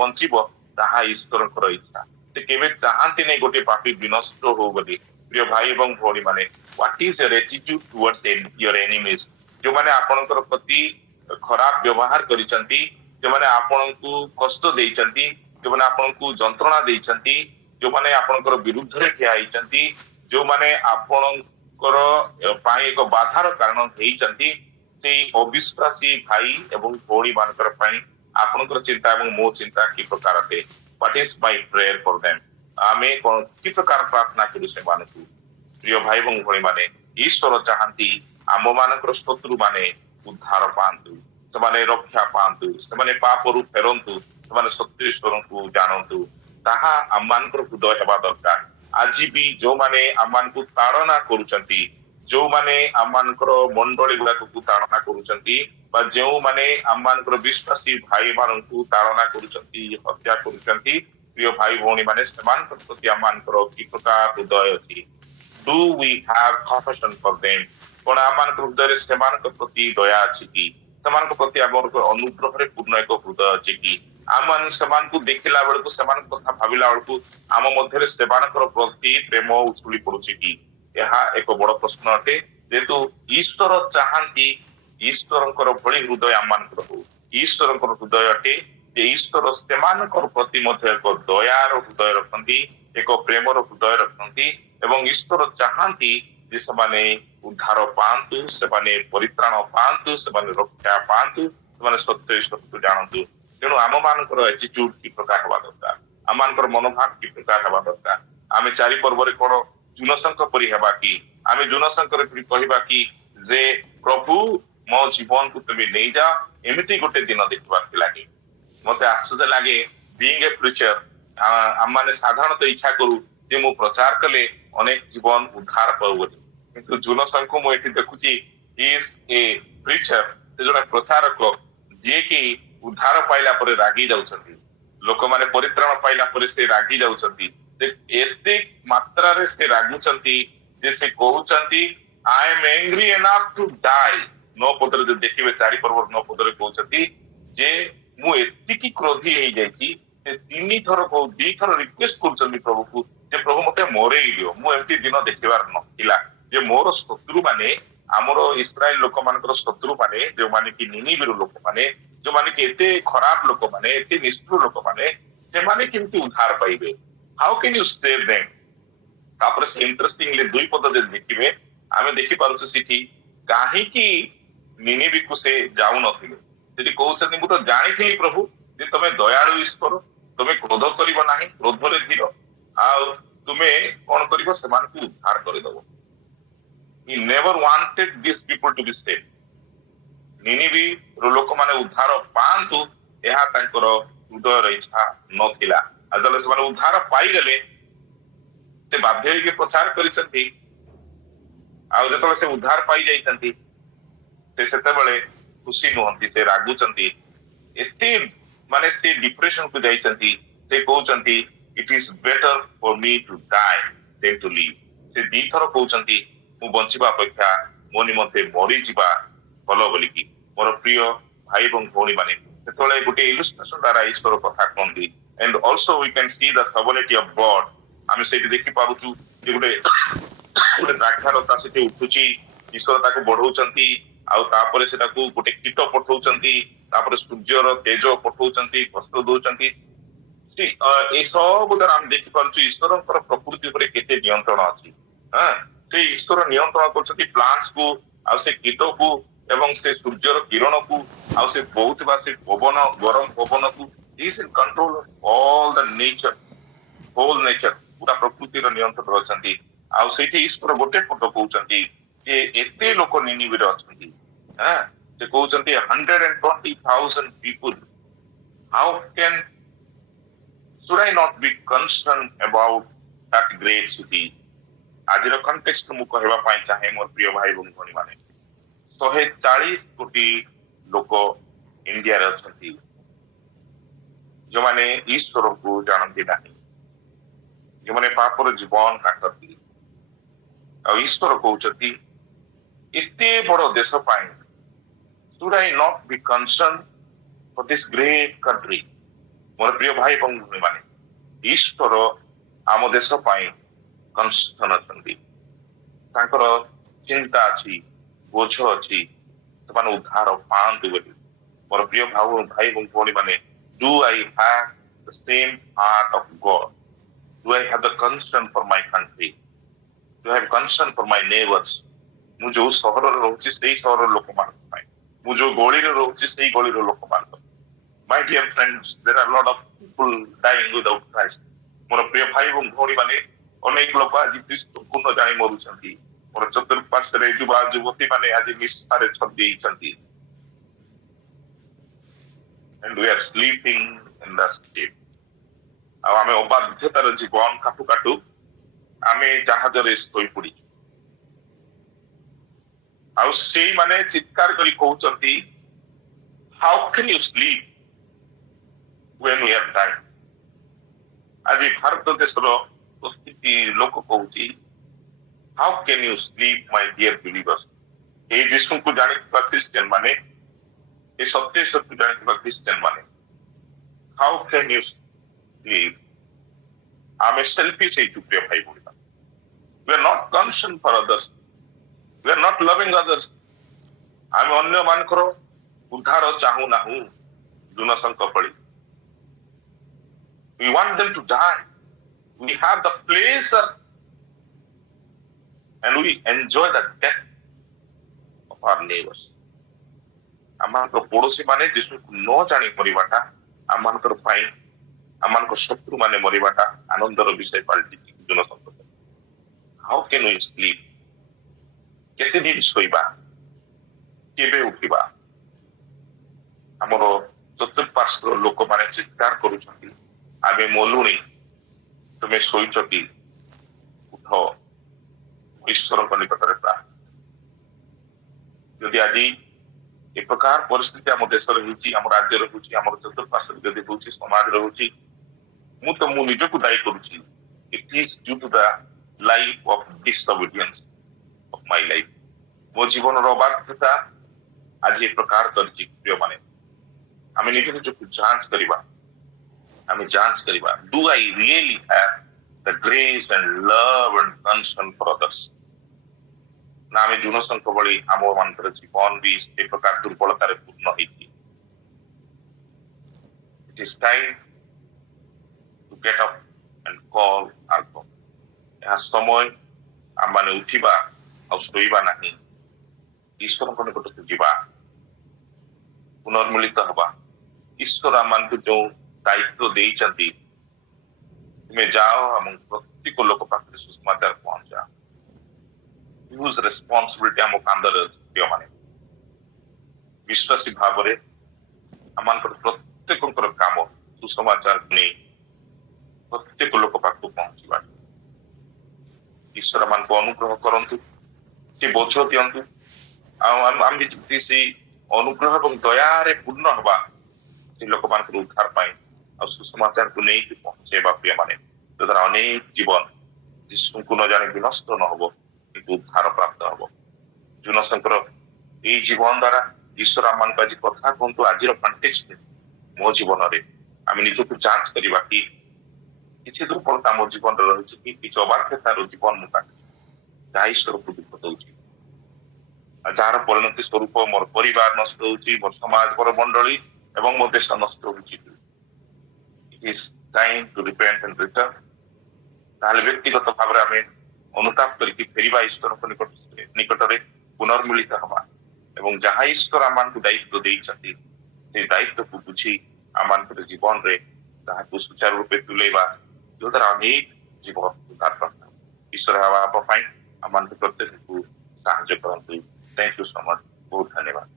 ବଞ୍ଚିବ, ତାହା ଈଶ୍ୱରଙ୍କର ଇଚ୍ଛା। ସେ କେବେ ଚାହାନ୍ତି ନାହିଁ ଗୋଟିଏ ପାପୀ ବିନଷ୍ଟ ହଉ ବୋଲି। ପ୍ରିୟ ଭାଇ ଏବଂ ଭଉଣୀ ମାନେ, what is your attitude towards your enemies? ଯୋଉମାନେ ଆପଣଙ୍କର ପ୍ରତି ଖରାପ ବ୍ୟବହାର କରିଛନ୍ତି, ଯୋଉମାନେ ଆପଣଙ୍କୁ କଷ୍ଟ ଦେଇଛନ୍ତି, ଯୋଉମାନେ ଆପଣଙ୍କୁ ଯନ୍ତ୍ରଣା ଦେଇଛନ୍ତି, ଯୋଉମାନେ ଆପଣଙ୍କର ବିରୁଦ୍ଧରେ ଠିଆ ହେଇଛନ୍ତି, ଯୋଉମାନେ ଆପଣଙ୍କର ପାଇଁ ଏକ ବାଧାର କାରଣ ହେଇଛନ୍ତି, ସେଇ ଅବିଶ୍ୱାସୀ ଭାଇ ଏବଂ ଭଉଣୀ ମାନଙ୍କର ପାଇଁ ଆପଣଙ୍କର ଚିନ୍ତା ଏବଂ ମୋ ଚିନ୍ତା କି ପ୍ରକାର ଅଟେ? What is my prayer for them? ଆମେ କି ପ୍ରକାର ପ୍ରାର୍ଥନା କରୁ ସେମାନଙ୍କୁ? ପ୍ରିୟ ଭାଇ ଏବଂ ଭଉଣୀ ମାନେ, ଈଶ୍ୱର ଚାହାନ୍ତି ଆମ ମାନଙ୍କର ଶତ୍ରୁ ମାନେ ଉଦ୍ଧାର ପାଆନ୍ତୁ, ସେମାନେ ରକ୍ଷା ପାଆନ୍ତୁ, ସେମାନେ ପାପରୁ ଫେରନ୍ତୁ, ସେମାନେ ସତ୍ୟ ଈଶ୍ୱରଙ୍କୁ ଜାଣନ୍ତୁ। ତାହା ଆମମାନଙ୍କର ହୃଦୟ ହେବା ଦରକାର। ଆଜି ବି ଯୋଉମାନେ ଆମମାନଙ୍କୁ ତାଡ଼ନା କରୁଛନ୍ତି, ଯୋଉମାନେ ଆମମାନଙ୍କର ମଣ୍ଡଳୀ ଗୁଡାକକୁ ତାଡ଼ନା କରୁଛନ୍ତି, ବା ଯେଉଁମାନେ ଆମମାନଙ୍କର ବିଶ୍ୱାସୀ ଭାଇ ମାନଙ୍କୁ ତାଡ଼ନା କରୁଛନ୍ତି, ହତ୍ୟା କରୁଛନ୍ତି, ପ୍ରିୟ ଭାଇ ଭଉଣୀ ମାନେ, ସେମାନଙ୍କ ପ୍ରତି ଆମମାନଙ୍କର କି ପ୍ରକାର ହୃଦୟ ଅଛି? Do we have compassion for them? କଣ ଆମମାନଙ୍କ ହୃଦୟରେ ସେମାନଙ୍କ ପ୍ରତି ଦୟା ଅଛି କି? ସେମାନଙ୍କ ପ୍ରତି ଆମର ଅନୁଗ୍ରହରେ ପୂର୍ଣ୍ଣ ଏକ ହୃଦୟ ଅଛି କି? ଆମମାନେ ସେମାନଙ୍କୁ ଦେଖିଲା ବେଳକୁ, ସେମାନଙ୍କ କଥା ଭାବିଲା ବେଳକୁ ଆମ ମଧ୍ୟରେ ସେମାନଙ୍କର ପ୍ରତି ପ୍ରେମ ଉଛୁଳି ପଡୁଛି କି? ଏହା ଏକ ବଡ ପ୍ରଶ୍ନ ଅଟେ। ଯେହେତୁ ଈଶ୍ୱର ଚାହାନ୍ତି ଈଶ୍ୱରଙ୍କର ଭଳି ହୃଦୟ ଆମମାନଙ୍କର ହଉ। ଈଶ୍ୱରଙ୍କର ହୃଦୟ ଅଟେ ଯେ ଈଶ୍ୱର ସେମାନଙ୍କର ପ୍ରତି ମଧ୍ୟ ଏକ ଦୟାର ହୃଦୟ ରଖନ୍ତି, ଏକ ପ୍ରେମର ହୃଦୟ ରଖନ୍ତି ଏବଂ ଈଶ୍ୱର ଚାହାନ୍ତି ଯେ ସେମାନେ ଉଦ୍ଧାର ପାଆନ୍ତୁ, ସେମାନେ ପରିତ୍ରାଣ ପାଆନ୍ତୁ, ସେମାନେ ରକ୍ଷା ପାଆନ୍ତୁ, ସେମାନେ ସତ୍ୟ ଈଶ୍ୱରକୁ ଜାଣନ୍ତୁ। ତେଣୁ ଆମମାନଙ୍କର ଆଟିଚ୍ୟୁଡ କି ପ୍ରକାର ହେବା ଦରକାର, ଆମମାନଙ୍କର ମନୋଭାବ କି ପ୍ରକାର ହେବା ଦରକାର। ଆମେ ଚାରି ପର୍ବରେ କଣ ଜୁନସଙ୍କ ପରି ହେବା କି? ଆମେ ଜୁନସଙ୍କର ପରି କହିବା କି ଯେ ପ୍ରଭୁ ମୋ ଜୀବନକୁ ତୁମେ ନେଇଯାଅ, ଏମିତି ଗୋଟେ ଦିନ ଦେଖିବାକୁ ଲାଗେ। ମତେ ଆଶ୍ଚର୍ଯ୍ୟ ଲାଗେ ବିଇଙ୍ଗ ଏ ପ୍ରିଚର, ଆମମାନେ ସାଧାରଣତଃ ଇଚ୍ଛା କରୁ ଯେ ମୁଁ ପ୍ରଚାର କଲେ ଅନେକ ଜୀବନ ଉଦ୍ଧାର ପାଉ ବୋଲି, କିନ୍ତୁ ଜୁନସଙ୍କୁ ମୁଁ ଏଠି ଦେଖୁଛି ଇଜ ଏ ପ୍ରିଚର, ସେ ଜଣେ ପ୍ରଚାରକ ଯିଏକି ଉଦ୍ଧାର ପାଇଲା ପରେ ରାଗି ଯାଉଛନ୍ତି, ଲୋକମାନେ ପରିତ୍ରାଣ ପାଇଲା ପରେ ସେ ରାଗି ଯାଉଛନ୍ତି। ସେ ଏତେ ମାତ୍ରାରେ ସେ ରାଗୁଛନ୍ତି ଯେ ସେ କହୁଛନ୍ତି I am angry enough to die. 9 ପଦରେ ଯଦି ଦେଖିବେ, 4 ପର୍ବର 9 ପଦରେ କହୁଛନ୍ତି ଯେ ମୁଁ ଏତିକି କ୍ରୋଧୀ ହେଇଯାଇଛି, ସେ 3 ଥର 2 ଥର ରିକ୍ୱେଷ୍ଟ କରୁଛନ୍ତି ପ୍ରଭୁକୁ ଯେ ପ୍ରଭୁ ମତେ ମରେଇ ଦିଅ। ମୁଁ ଏମିତି ଦିନ ଦେଖିବାର ନଥିଲା ଯେ ମୋର ଶତ୍ରୁ ମାନେ, ଆମର ଇସ୍ରାଏଲ ଲୋକମାନଙ୍କର ଶତ୍ରୁ ମାନେ, ଯୋଉମାନେ କି ନିନିବିର ଲୋକମାନେ, ଯୋଉମାନେ କି ଏତେ ଖରାପ ଲୋକମାନେ, ଏତେ ନିଷ୍ଠୁର ଲୋକମାନେ, ସେମାନେ କେମିତି ଉଦ୍ଧାର ପାଇବେ? ହାଉ କ୍ୟାନ୍ ୟୁ ସେଭ୍ ଦେମ୍? ତାପରେ ସେ ଇଣ୍ଟରେଷ୍ଟିଂଲି 2 ପଦ ଯଦି ଦେଖିବେ, ଆମେ ଦେଖିପାରୁଛୁ ସେଠି କାହିଁକି ନିନିବିକୁ ସେ ଯାଉନଥିଲେ। ସେଠି କହୁଛନ୍ତି ମୁଁ ତ ଜାଣିଥିଲି ପ୍ରଭୁ ଯେ ତମେ ଦୟାଳୁ ଈଶ୍ୱର, ତମେ କ୍ରୋଧ କରିବ ନାହିଁ, କ୍ରୋଧରେ ଧୀର, ଆଉ ତୁମେ କଣ କରିବ ସେମାନଙ୍କୁ ଉଦ୍ଧାର କରିଦବ। He never wanted these people to be saved. ନିନିବିର ଲୋକମାନେ ଉଦ୍ଧାର ପାଆନ୍ତୁ, ଏହା ତାଙ୍କର ହୃଦୟର ଇଚ୍ଛା ନଥିଲା। ଆଉ ଯେତେବେଳେ ସେମାନେ ଉଦ୍ଧାର ପାଇଗଲେ, ସେ ବାଧ୍ୟ ହେଇକି ପ୍ରଚାର କରିଛନ୍ତି। ଆଉ ଯେତେବେଳେ ସେ ଉଦ୍ଧାର ପାଇଯାଇଛନ୍ତି, ସେ ସେତେବେଳେ ଖୁସି ନୁହନ୍ତି, ସେ ରାଗୁଛନ୍ତି। ଏତେ ମାନେ ସେ ଡିପ୍ରେସନକୁ ଯାଇଛନ୍ତି। ସେ କହୁଛନ୍ତି ଇଟ୍ ଇଜ ବେଟର ଫର ମି two die than to leave. ସେ 2 ଥର କହୁଛନ୍ତି ମୁଁ ବଞ୍ଚିବା ଅପେକ୍ଷା ମୋ ନିମନ୍ତେ ମରିଯିବା ଭଲ ବୋଲିକି। ମୋର ପ୍ରିୟ ଭାଇ ଏବଂ ଭଉଣୀ ମାନେ, ସେତେବେଳେ ଗୋଟେ ଇଲୁଷ୍ଟ୍ରେସନ ଦ୍ୱାରା ଈଶ୍ୱର କଥା କହନ୍ତି। And also we can see the subtlety of God. ଆମେ ସେଇଠି ଦେଖିପାରୁଛୁ ଯେ ଗୋଟେ ଦ୍ରାକ୍ଷାରତା ସେଠି ଉଠୁଛି, ଈଶ୍ୱର ତାକୁ ବଢଉଛନ୍ତି, ଆଉ ତାପରେ ସେଟାକୁ ଗୋଟେ କୀଟ ପଠଉଛନ୍ତି, ତାପରେ ସୂର୍ଯ୍ୟର ତେଜ ପଠଉଛନ୍ତି, କଷ୍ଟ ଦଉଛନ୍ତି। ଏ ସବୁ ଦ୍ୱାରା ଆମେ ଦେଖିପାରୁଛୁ ଈଶ୍ୱରଙ୍କର ପ୍ରକୃତି ଉପରେ କେତେ ନିୟନ୍ତ୍ରଣ ଅଛି। ସେ ଈଶ୍ୱର ନିୟନ୍ତ୍ରଣ କରୁଛନ୍ତି ପ୍ଲାଣ୍ଟସ କୁ, ଆଉ ସେ କୀଟକୁ, ଏବଂ ସେ ସୂର୍ଯ୍ୟର କିରଣକୁ, ଆଉ ସେ ବହୁଥିବା ସେ ପବନ, ଗରମ ପବନକୁ। Is in control of all the nature, whole nature, ପୁରା ପ୍ରକୃତିର ନିୟନ୍ତ୍ରଣ ଅଛନ୍ତି। ଆଉ ସେଇଠି ଈଶ୍ୱର ଗୋଟେ ପଦ କହୁଛନ୍ତି ଯେ ଏତେ ଲୋକ ନିନିବିରେ ଅଛନ୍ତି, ସେ କହୁଛନ୍ତି 120,000 people, how can should I not be concerned about that great city? ଆଜିର କଣ୍ଟେକ୍ସଟ ମୁଁ କହିବା ପାଇଁ ଚାହେଁ ମୋର ପ୍ରିୟ ଭାଇ ଏବଂ ଭଉଣୀ ମାନେ, 140 କୋଟି ଲୋକ ଇଣ୍ଡିଆରେ ଅଛନ୍ତି ଯେଉଁମାନେ ଈଶ୍ୱରକୁ ଜାଣନ୍ତି ନାହିଁ, ଯେଉଁମାନେ ପାପର ଜୀବନ କାଟନ୍ତି। ଆଉ ଈଶ୍ୱର କହୁଛନ୍ତି ଏତେ ବଡ ଦେଶ ପାଇଁ should I not be concerned for this great country? ମୋର ପ୍ରିୟ ଭାଇ ଏବଂ ଭଉଣୀ ମାନେ, ଈଶ୍ୱର ଆମ ଦେଶ ପାଇଁ କନସର୍ନ ଅଛନ୍ତି। ତାଙ୍କର ଚିନ୍ତା ଅଛି, ବୋଝ ଅଛି, ସେମାନେ ଉଦ୍ଧାର ପାଆନ୍ତୁ ବୋଲି। ମୋର ପ୍ରିୟ ଭାଇ ଏବଂ ଭଉଣୀ ମାନେ, do I have the same heart of God? Do I have the concern for my country? Do I have concern for my neighbours? ମୁଁ ଯୋଉ ସହରରେ ରହୁଛି ସେଇ ସହରର ଲୋକମାନଙ୍କ ପାଇଁ, ମୁଁ ଯୋଉ ଗଳିରେ ରହୁଛି ସେଇ ଗଳିର ଲୋକମାନଙ୍କ ପାଇଁ। My dear friends, there are a lot of people dying without Christ. ମୋର ପ୍ରିୟ ଭାଇ ଏବଂ ଭଉଣୀ ମାନେ, ଅନେକ ଲୋକ ଆଜି ଖ୍ରୀଷ୍ଟଙ୍କୁ ନ ଜାଣି ମରୁଛନ୍ତି। ମୋର ଚତୁଃପାର୍ଶ୍ୱରେ ଯୁବା ଯୁବତୀ ମାନେ ଆଜି ନିଶାରେ ଛନ୍ଦି ହେଇଛନ୍ତି। And we are sleeping in the street. ଆଉ ଆମେ ଅବାଧ୍ୟତାର ଜୀବନ କାଟୁ କାଟୁ ଆମେ ଜାହାଜରେ ଶୋଇପଡିଛୁ। ଆଉ ସେଇମାନେ ଚିତ୍କାର କରି କହୁଛନ୍ତି how can you sleep when we are dying? ଆଜି ଭାରତ ଦେଶର ସ୍ଥିତି ଲୋକ କହୁଛି how can you sleep my dear believers? ଏ ଯୀଶୁଙ୍କୁ ଜାଣିଥିବା ଖ୍ରୀଷ୍ଟିଆନ ମାନେ, ଏ ସତ୍ୟ ସତ୍ୟ ଜାଣିଥିବା ଖ୍ରୀଷ୍ଟିଆନ ମାନେ, how can you sleep? ଆମେ ସେଲ୍ଫିଶ ହେଇଛୁ ପ୍ରିୟ ଭାଇ ଭଉଣୀ। We are not concerned for others. We are not loving others. ଆମେ ଅନ୍ୟମାନଙ୍କର ଉଦ୍ଧାର ଚାହୁଁନାହୁଁ ଜୁନସଙ୍କ ଭଳି. We want them to die. We have the pleasure and we enjoy the death of our neighbors. ଆମମାନଙ୍କର ପଡୋଶୀ ମାନେ ଯୀଶୁକୁ ନ ଜାଣି ମରିବାଟା ଆମମାନଙ୍କର ପାଇଁ ଆମମାନଙ୍କ ଶତ୍ରୁ ମାନେ ମରିବାଟା ଆନନ୍ଦର ବିଷୟ ପାଲଟିଛି ଜୁନସଙ୍କ. How can we sleep? କେତେ ଦିନ ଶୋଇବା, କେବେ ଉଠିବା? ଆମର ଚତୁଃପାର୍ଶ୍ୱର ଲୋକମାନେ ଚିତ୍କାର କରୁଛନ୍ତି, ଆମେ ମଲୁଣି, ତୁମେ ଶୋଇଛ କି? ଉଠ, ଈଶ୍ୱରଙ୍କ ନିକଟରେ ପ୍ରାର୍ଥନା. ଯଦି ଆଜି ଏ ପ୍ରକାର ପରିସ୍ଥିତି ଆମ ଦେଶରେ ହେଉଛି, ଆମ ରାଜ୍ୟରେ ହେଉଛି, ଆମର ଚତୁଃପାର୍ଶ୍ୱରେ ଯଦି ହେଉଛି, ସମାଜରେ ହେଉଛି, ମୁଁ ନିଜକୁ ଦାୟୀ କରୁଛି. It is due to the life of disobedience of my life. ମୋ ଜୀବନର ଅବାଧ୍ୟତା ଆଜି ଏ ପ୍ରକାର କରିଛି. ପ୍ରିୟମାନେ, ଆମେ ନିଜକୁ ଯାଞ୍ଚ କରିବା. Do I really have the grace and love and concern for others? ନା ଆମେ ଜୁନସଙ୍କ ଭଳି ଆମ ମାନଙ୍କର ଜୀବନ ବି ଏ ପ୍ରକାର ଦୁର୍ବଳତାରେ ପୂର୍ଣ୍ଣ ହେଇଛି. It is time to get up and call our God. ଏହା ସମୟ ଆମମାନେ ଉଠିବା ଆଉ ଶୋଇବା ନାହିଁ. ଈଶ୍ୱରଙ୍କ ନିକଟକୁ ଯିବା, ପୁନର୍ମିଳିତ ହେବା. ଈଶ୍ୱର ଆମମାନଙ୍କୁ ଯୋଉ ଦାୟିତ୍ୱ ଦେଇଛନ୍ତି, ତୁମେ ଯାଅ ଏବଂ ପ୍ରତ୍ୟେକ ଲୋକ ପାଖରେ ସୁସମାଚାର ପହଞ୍ଚାଅ. Whose responsibility ଆମ କାନ୍ଧରେ ଅଛି ପ୍ରିୟମାନେ. ବିଶ୍ୱାସୀ ଭାବରେ ଆମମାନଙ୍କର ପ୍ରତ୍ୟେକଙ୍କର କାମ ସୁସମାଚାରକୁ ନେଇ ପ୍ରତ୍ୟେକ ଲୋକ ପାଖକୁ ପହଞ୍ଚିବା. ଈଶ୍ୱର ଆମମାନଙ୍କୁ ଅନୁଗ୍ରହ କରନ୍ତୁ, ସେ ବୋଝ ଦିଅନ୍ତୁ, ଆଉ ଆମେ ଯେମିତି ସେଇ ଅନୁଗ୍ରହ ଏବଂ ଦୟାରେ ପୂର୍ଣ୍ଣ ହେବା ସେ ଲୋକମାନଙ୍କର ଉଦ୍ଧାର ପାଇଁ ଆଉ ସୁସମାଚାରକୁ ନେଇକି ପହଞ୍ଚେଇବା. ପ୍ରିୟମାନେ, ଯଦ୍ୱାରା ଅନେକ ଜୀବନ ଯୀଶୁଙ୍କୁ ନ ଜାଣି ବିନଷ୍ଟ ନ ହବ, କିନ୍ତୁ ଉଦ୍ଧାର ପ୍ରାପ୍ତ ହବ. ଜୁନସଙ୍କର ଏଇ ଜୀବନ ଦ୍ୱାରା ଈଶ୍ୱର ଆମମାନଙ୍କୁ ଆଜି କଥା କୁହନ୍ତୁ. ଆଜିର କଣ୍ଟେକ୍ସଟ ମୋ ଜୀବନରେ ଆମେ ନିଜକୁ ଯାଞ୍ଚ କରିବା କି କିଛି ଦୁର୍ବଳତା ମୋ ଜୀବନରେ ରହିଛି କି କିଛି ଅବାଧ୍ୟତାର ଜୀବନ ମୁଁ କାଟିଛି, ଯାହା ଈଶ୍ୱରକୁ ଦୁଃଖ ଦଉଛି, ଯାହାର ପରିଣତି ସ୍ୱରୂପ ମୋର ପରିବାର ନଷ୍ଟ ହଉଛି, ମୋର ସମାଜ, ମୋର ମଣ୍ଡଳୀ ଏବଂ ମୋ ଦେଶ ନଷ୍ଟ ହଉଛି. It is time to repent and return. ତାହେଲେ ବ୍ୟକ୍ତିଗତ ଭାବରେ ଆମେ ଅନୁତାପ କରିକି ଫେରିବା, ଈଶ୍ୱରଙ୍କ ନିକଟରେ ପୁନର୍ମିଳିତ ହେବା ଏବଂ ଯାହା ଈଶ୍ୱର ଆମମାନଙ୍କୁ ଦାୟିତ୍ୱ ଦେଇଛନ୍ତି ସେ ଦାୟିତ୍ୱକୁ ବୁଝି ଆମମାନଙ୍କର ଜୀବନରେ ତାହାକୁ ସୁଚାରୁ ରୂପେ ତୁଲେଇବା, ଯୋଉଦ୍ୱାରା ଅନେକ ଜୀବନ ଉଦ୍ଧାର ପ୍ରାପ୍ତ. ଈଶ୍ୱର ହେବା ପାଇଁ ଆମମାନଙ୍କୁ ପ୍ରତ୍ୟେକକୁ ସାହାଯ୍ୟ କରନ୍ତୁ. Thank you so much. ବହୁତ ଧନ୍ୟବାଦ.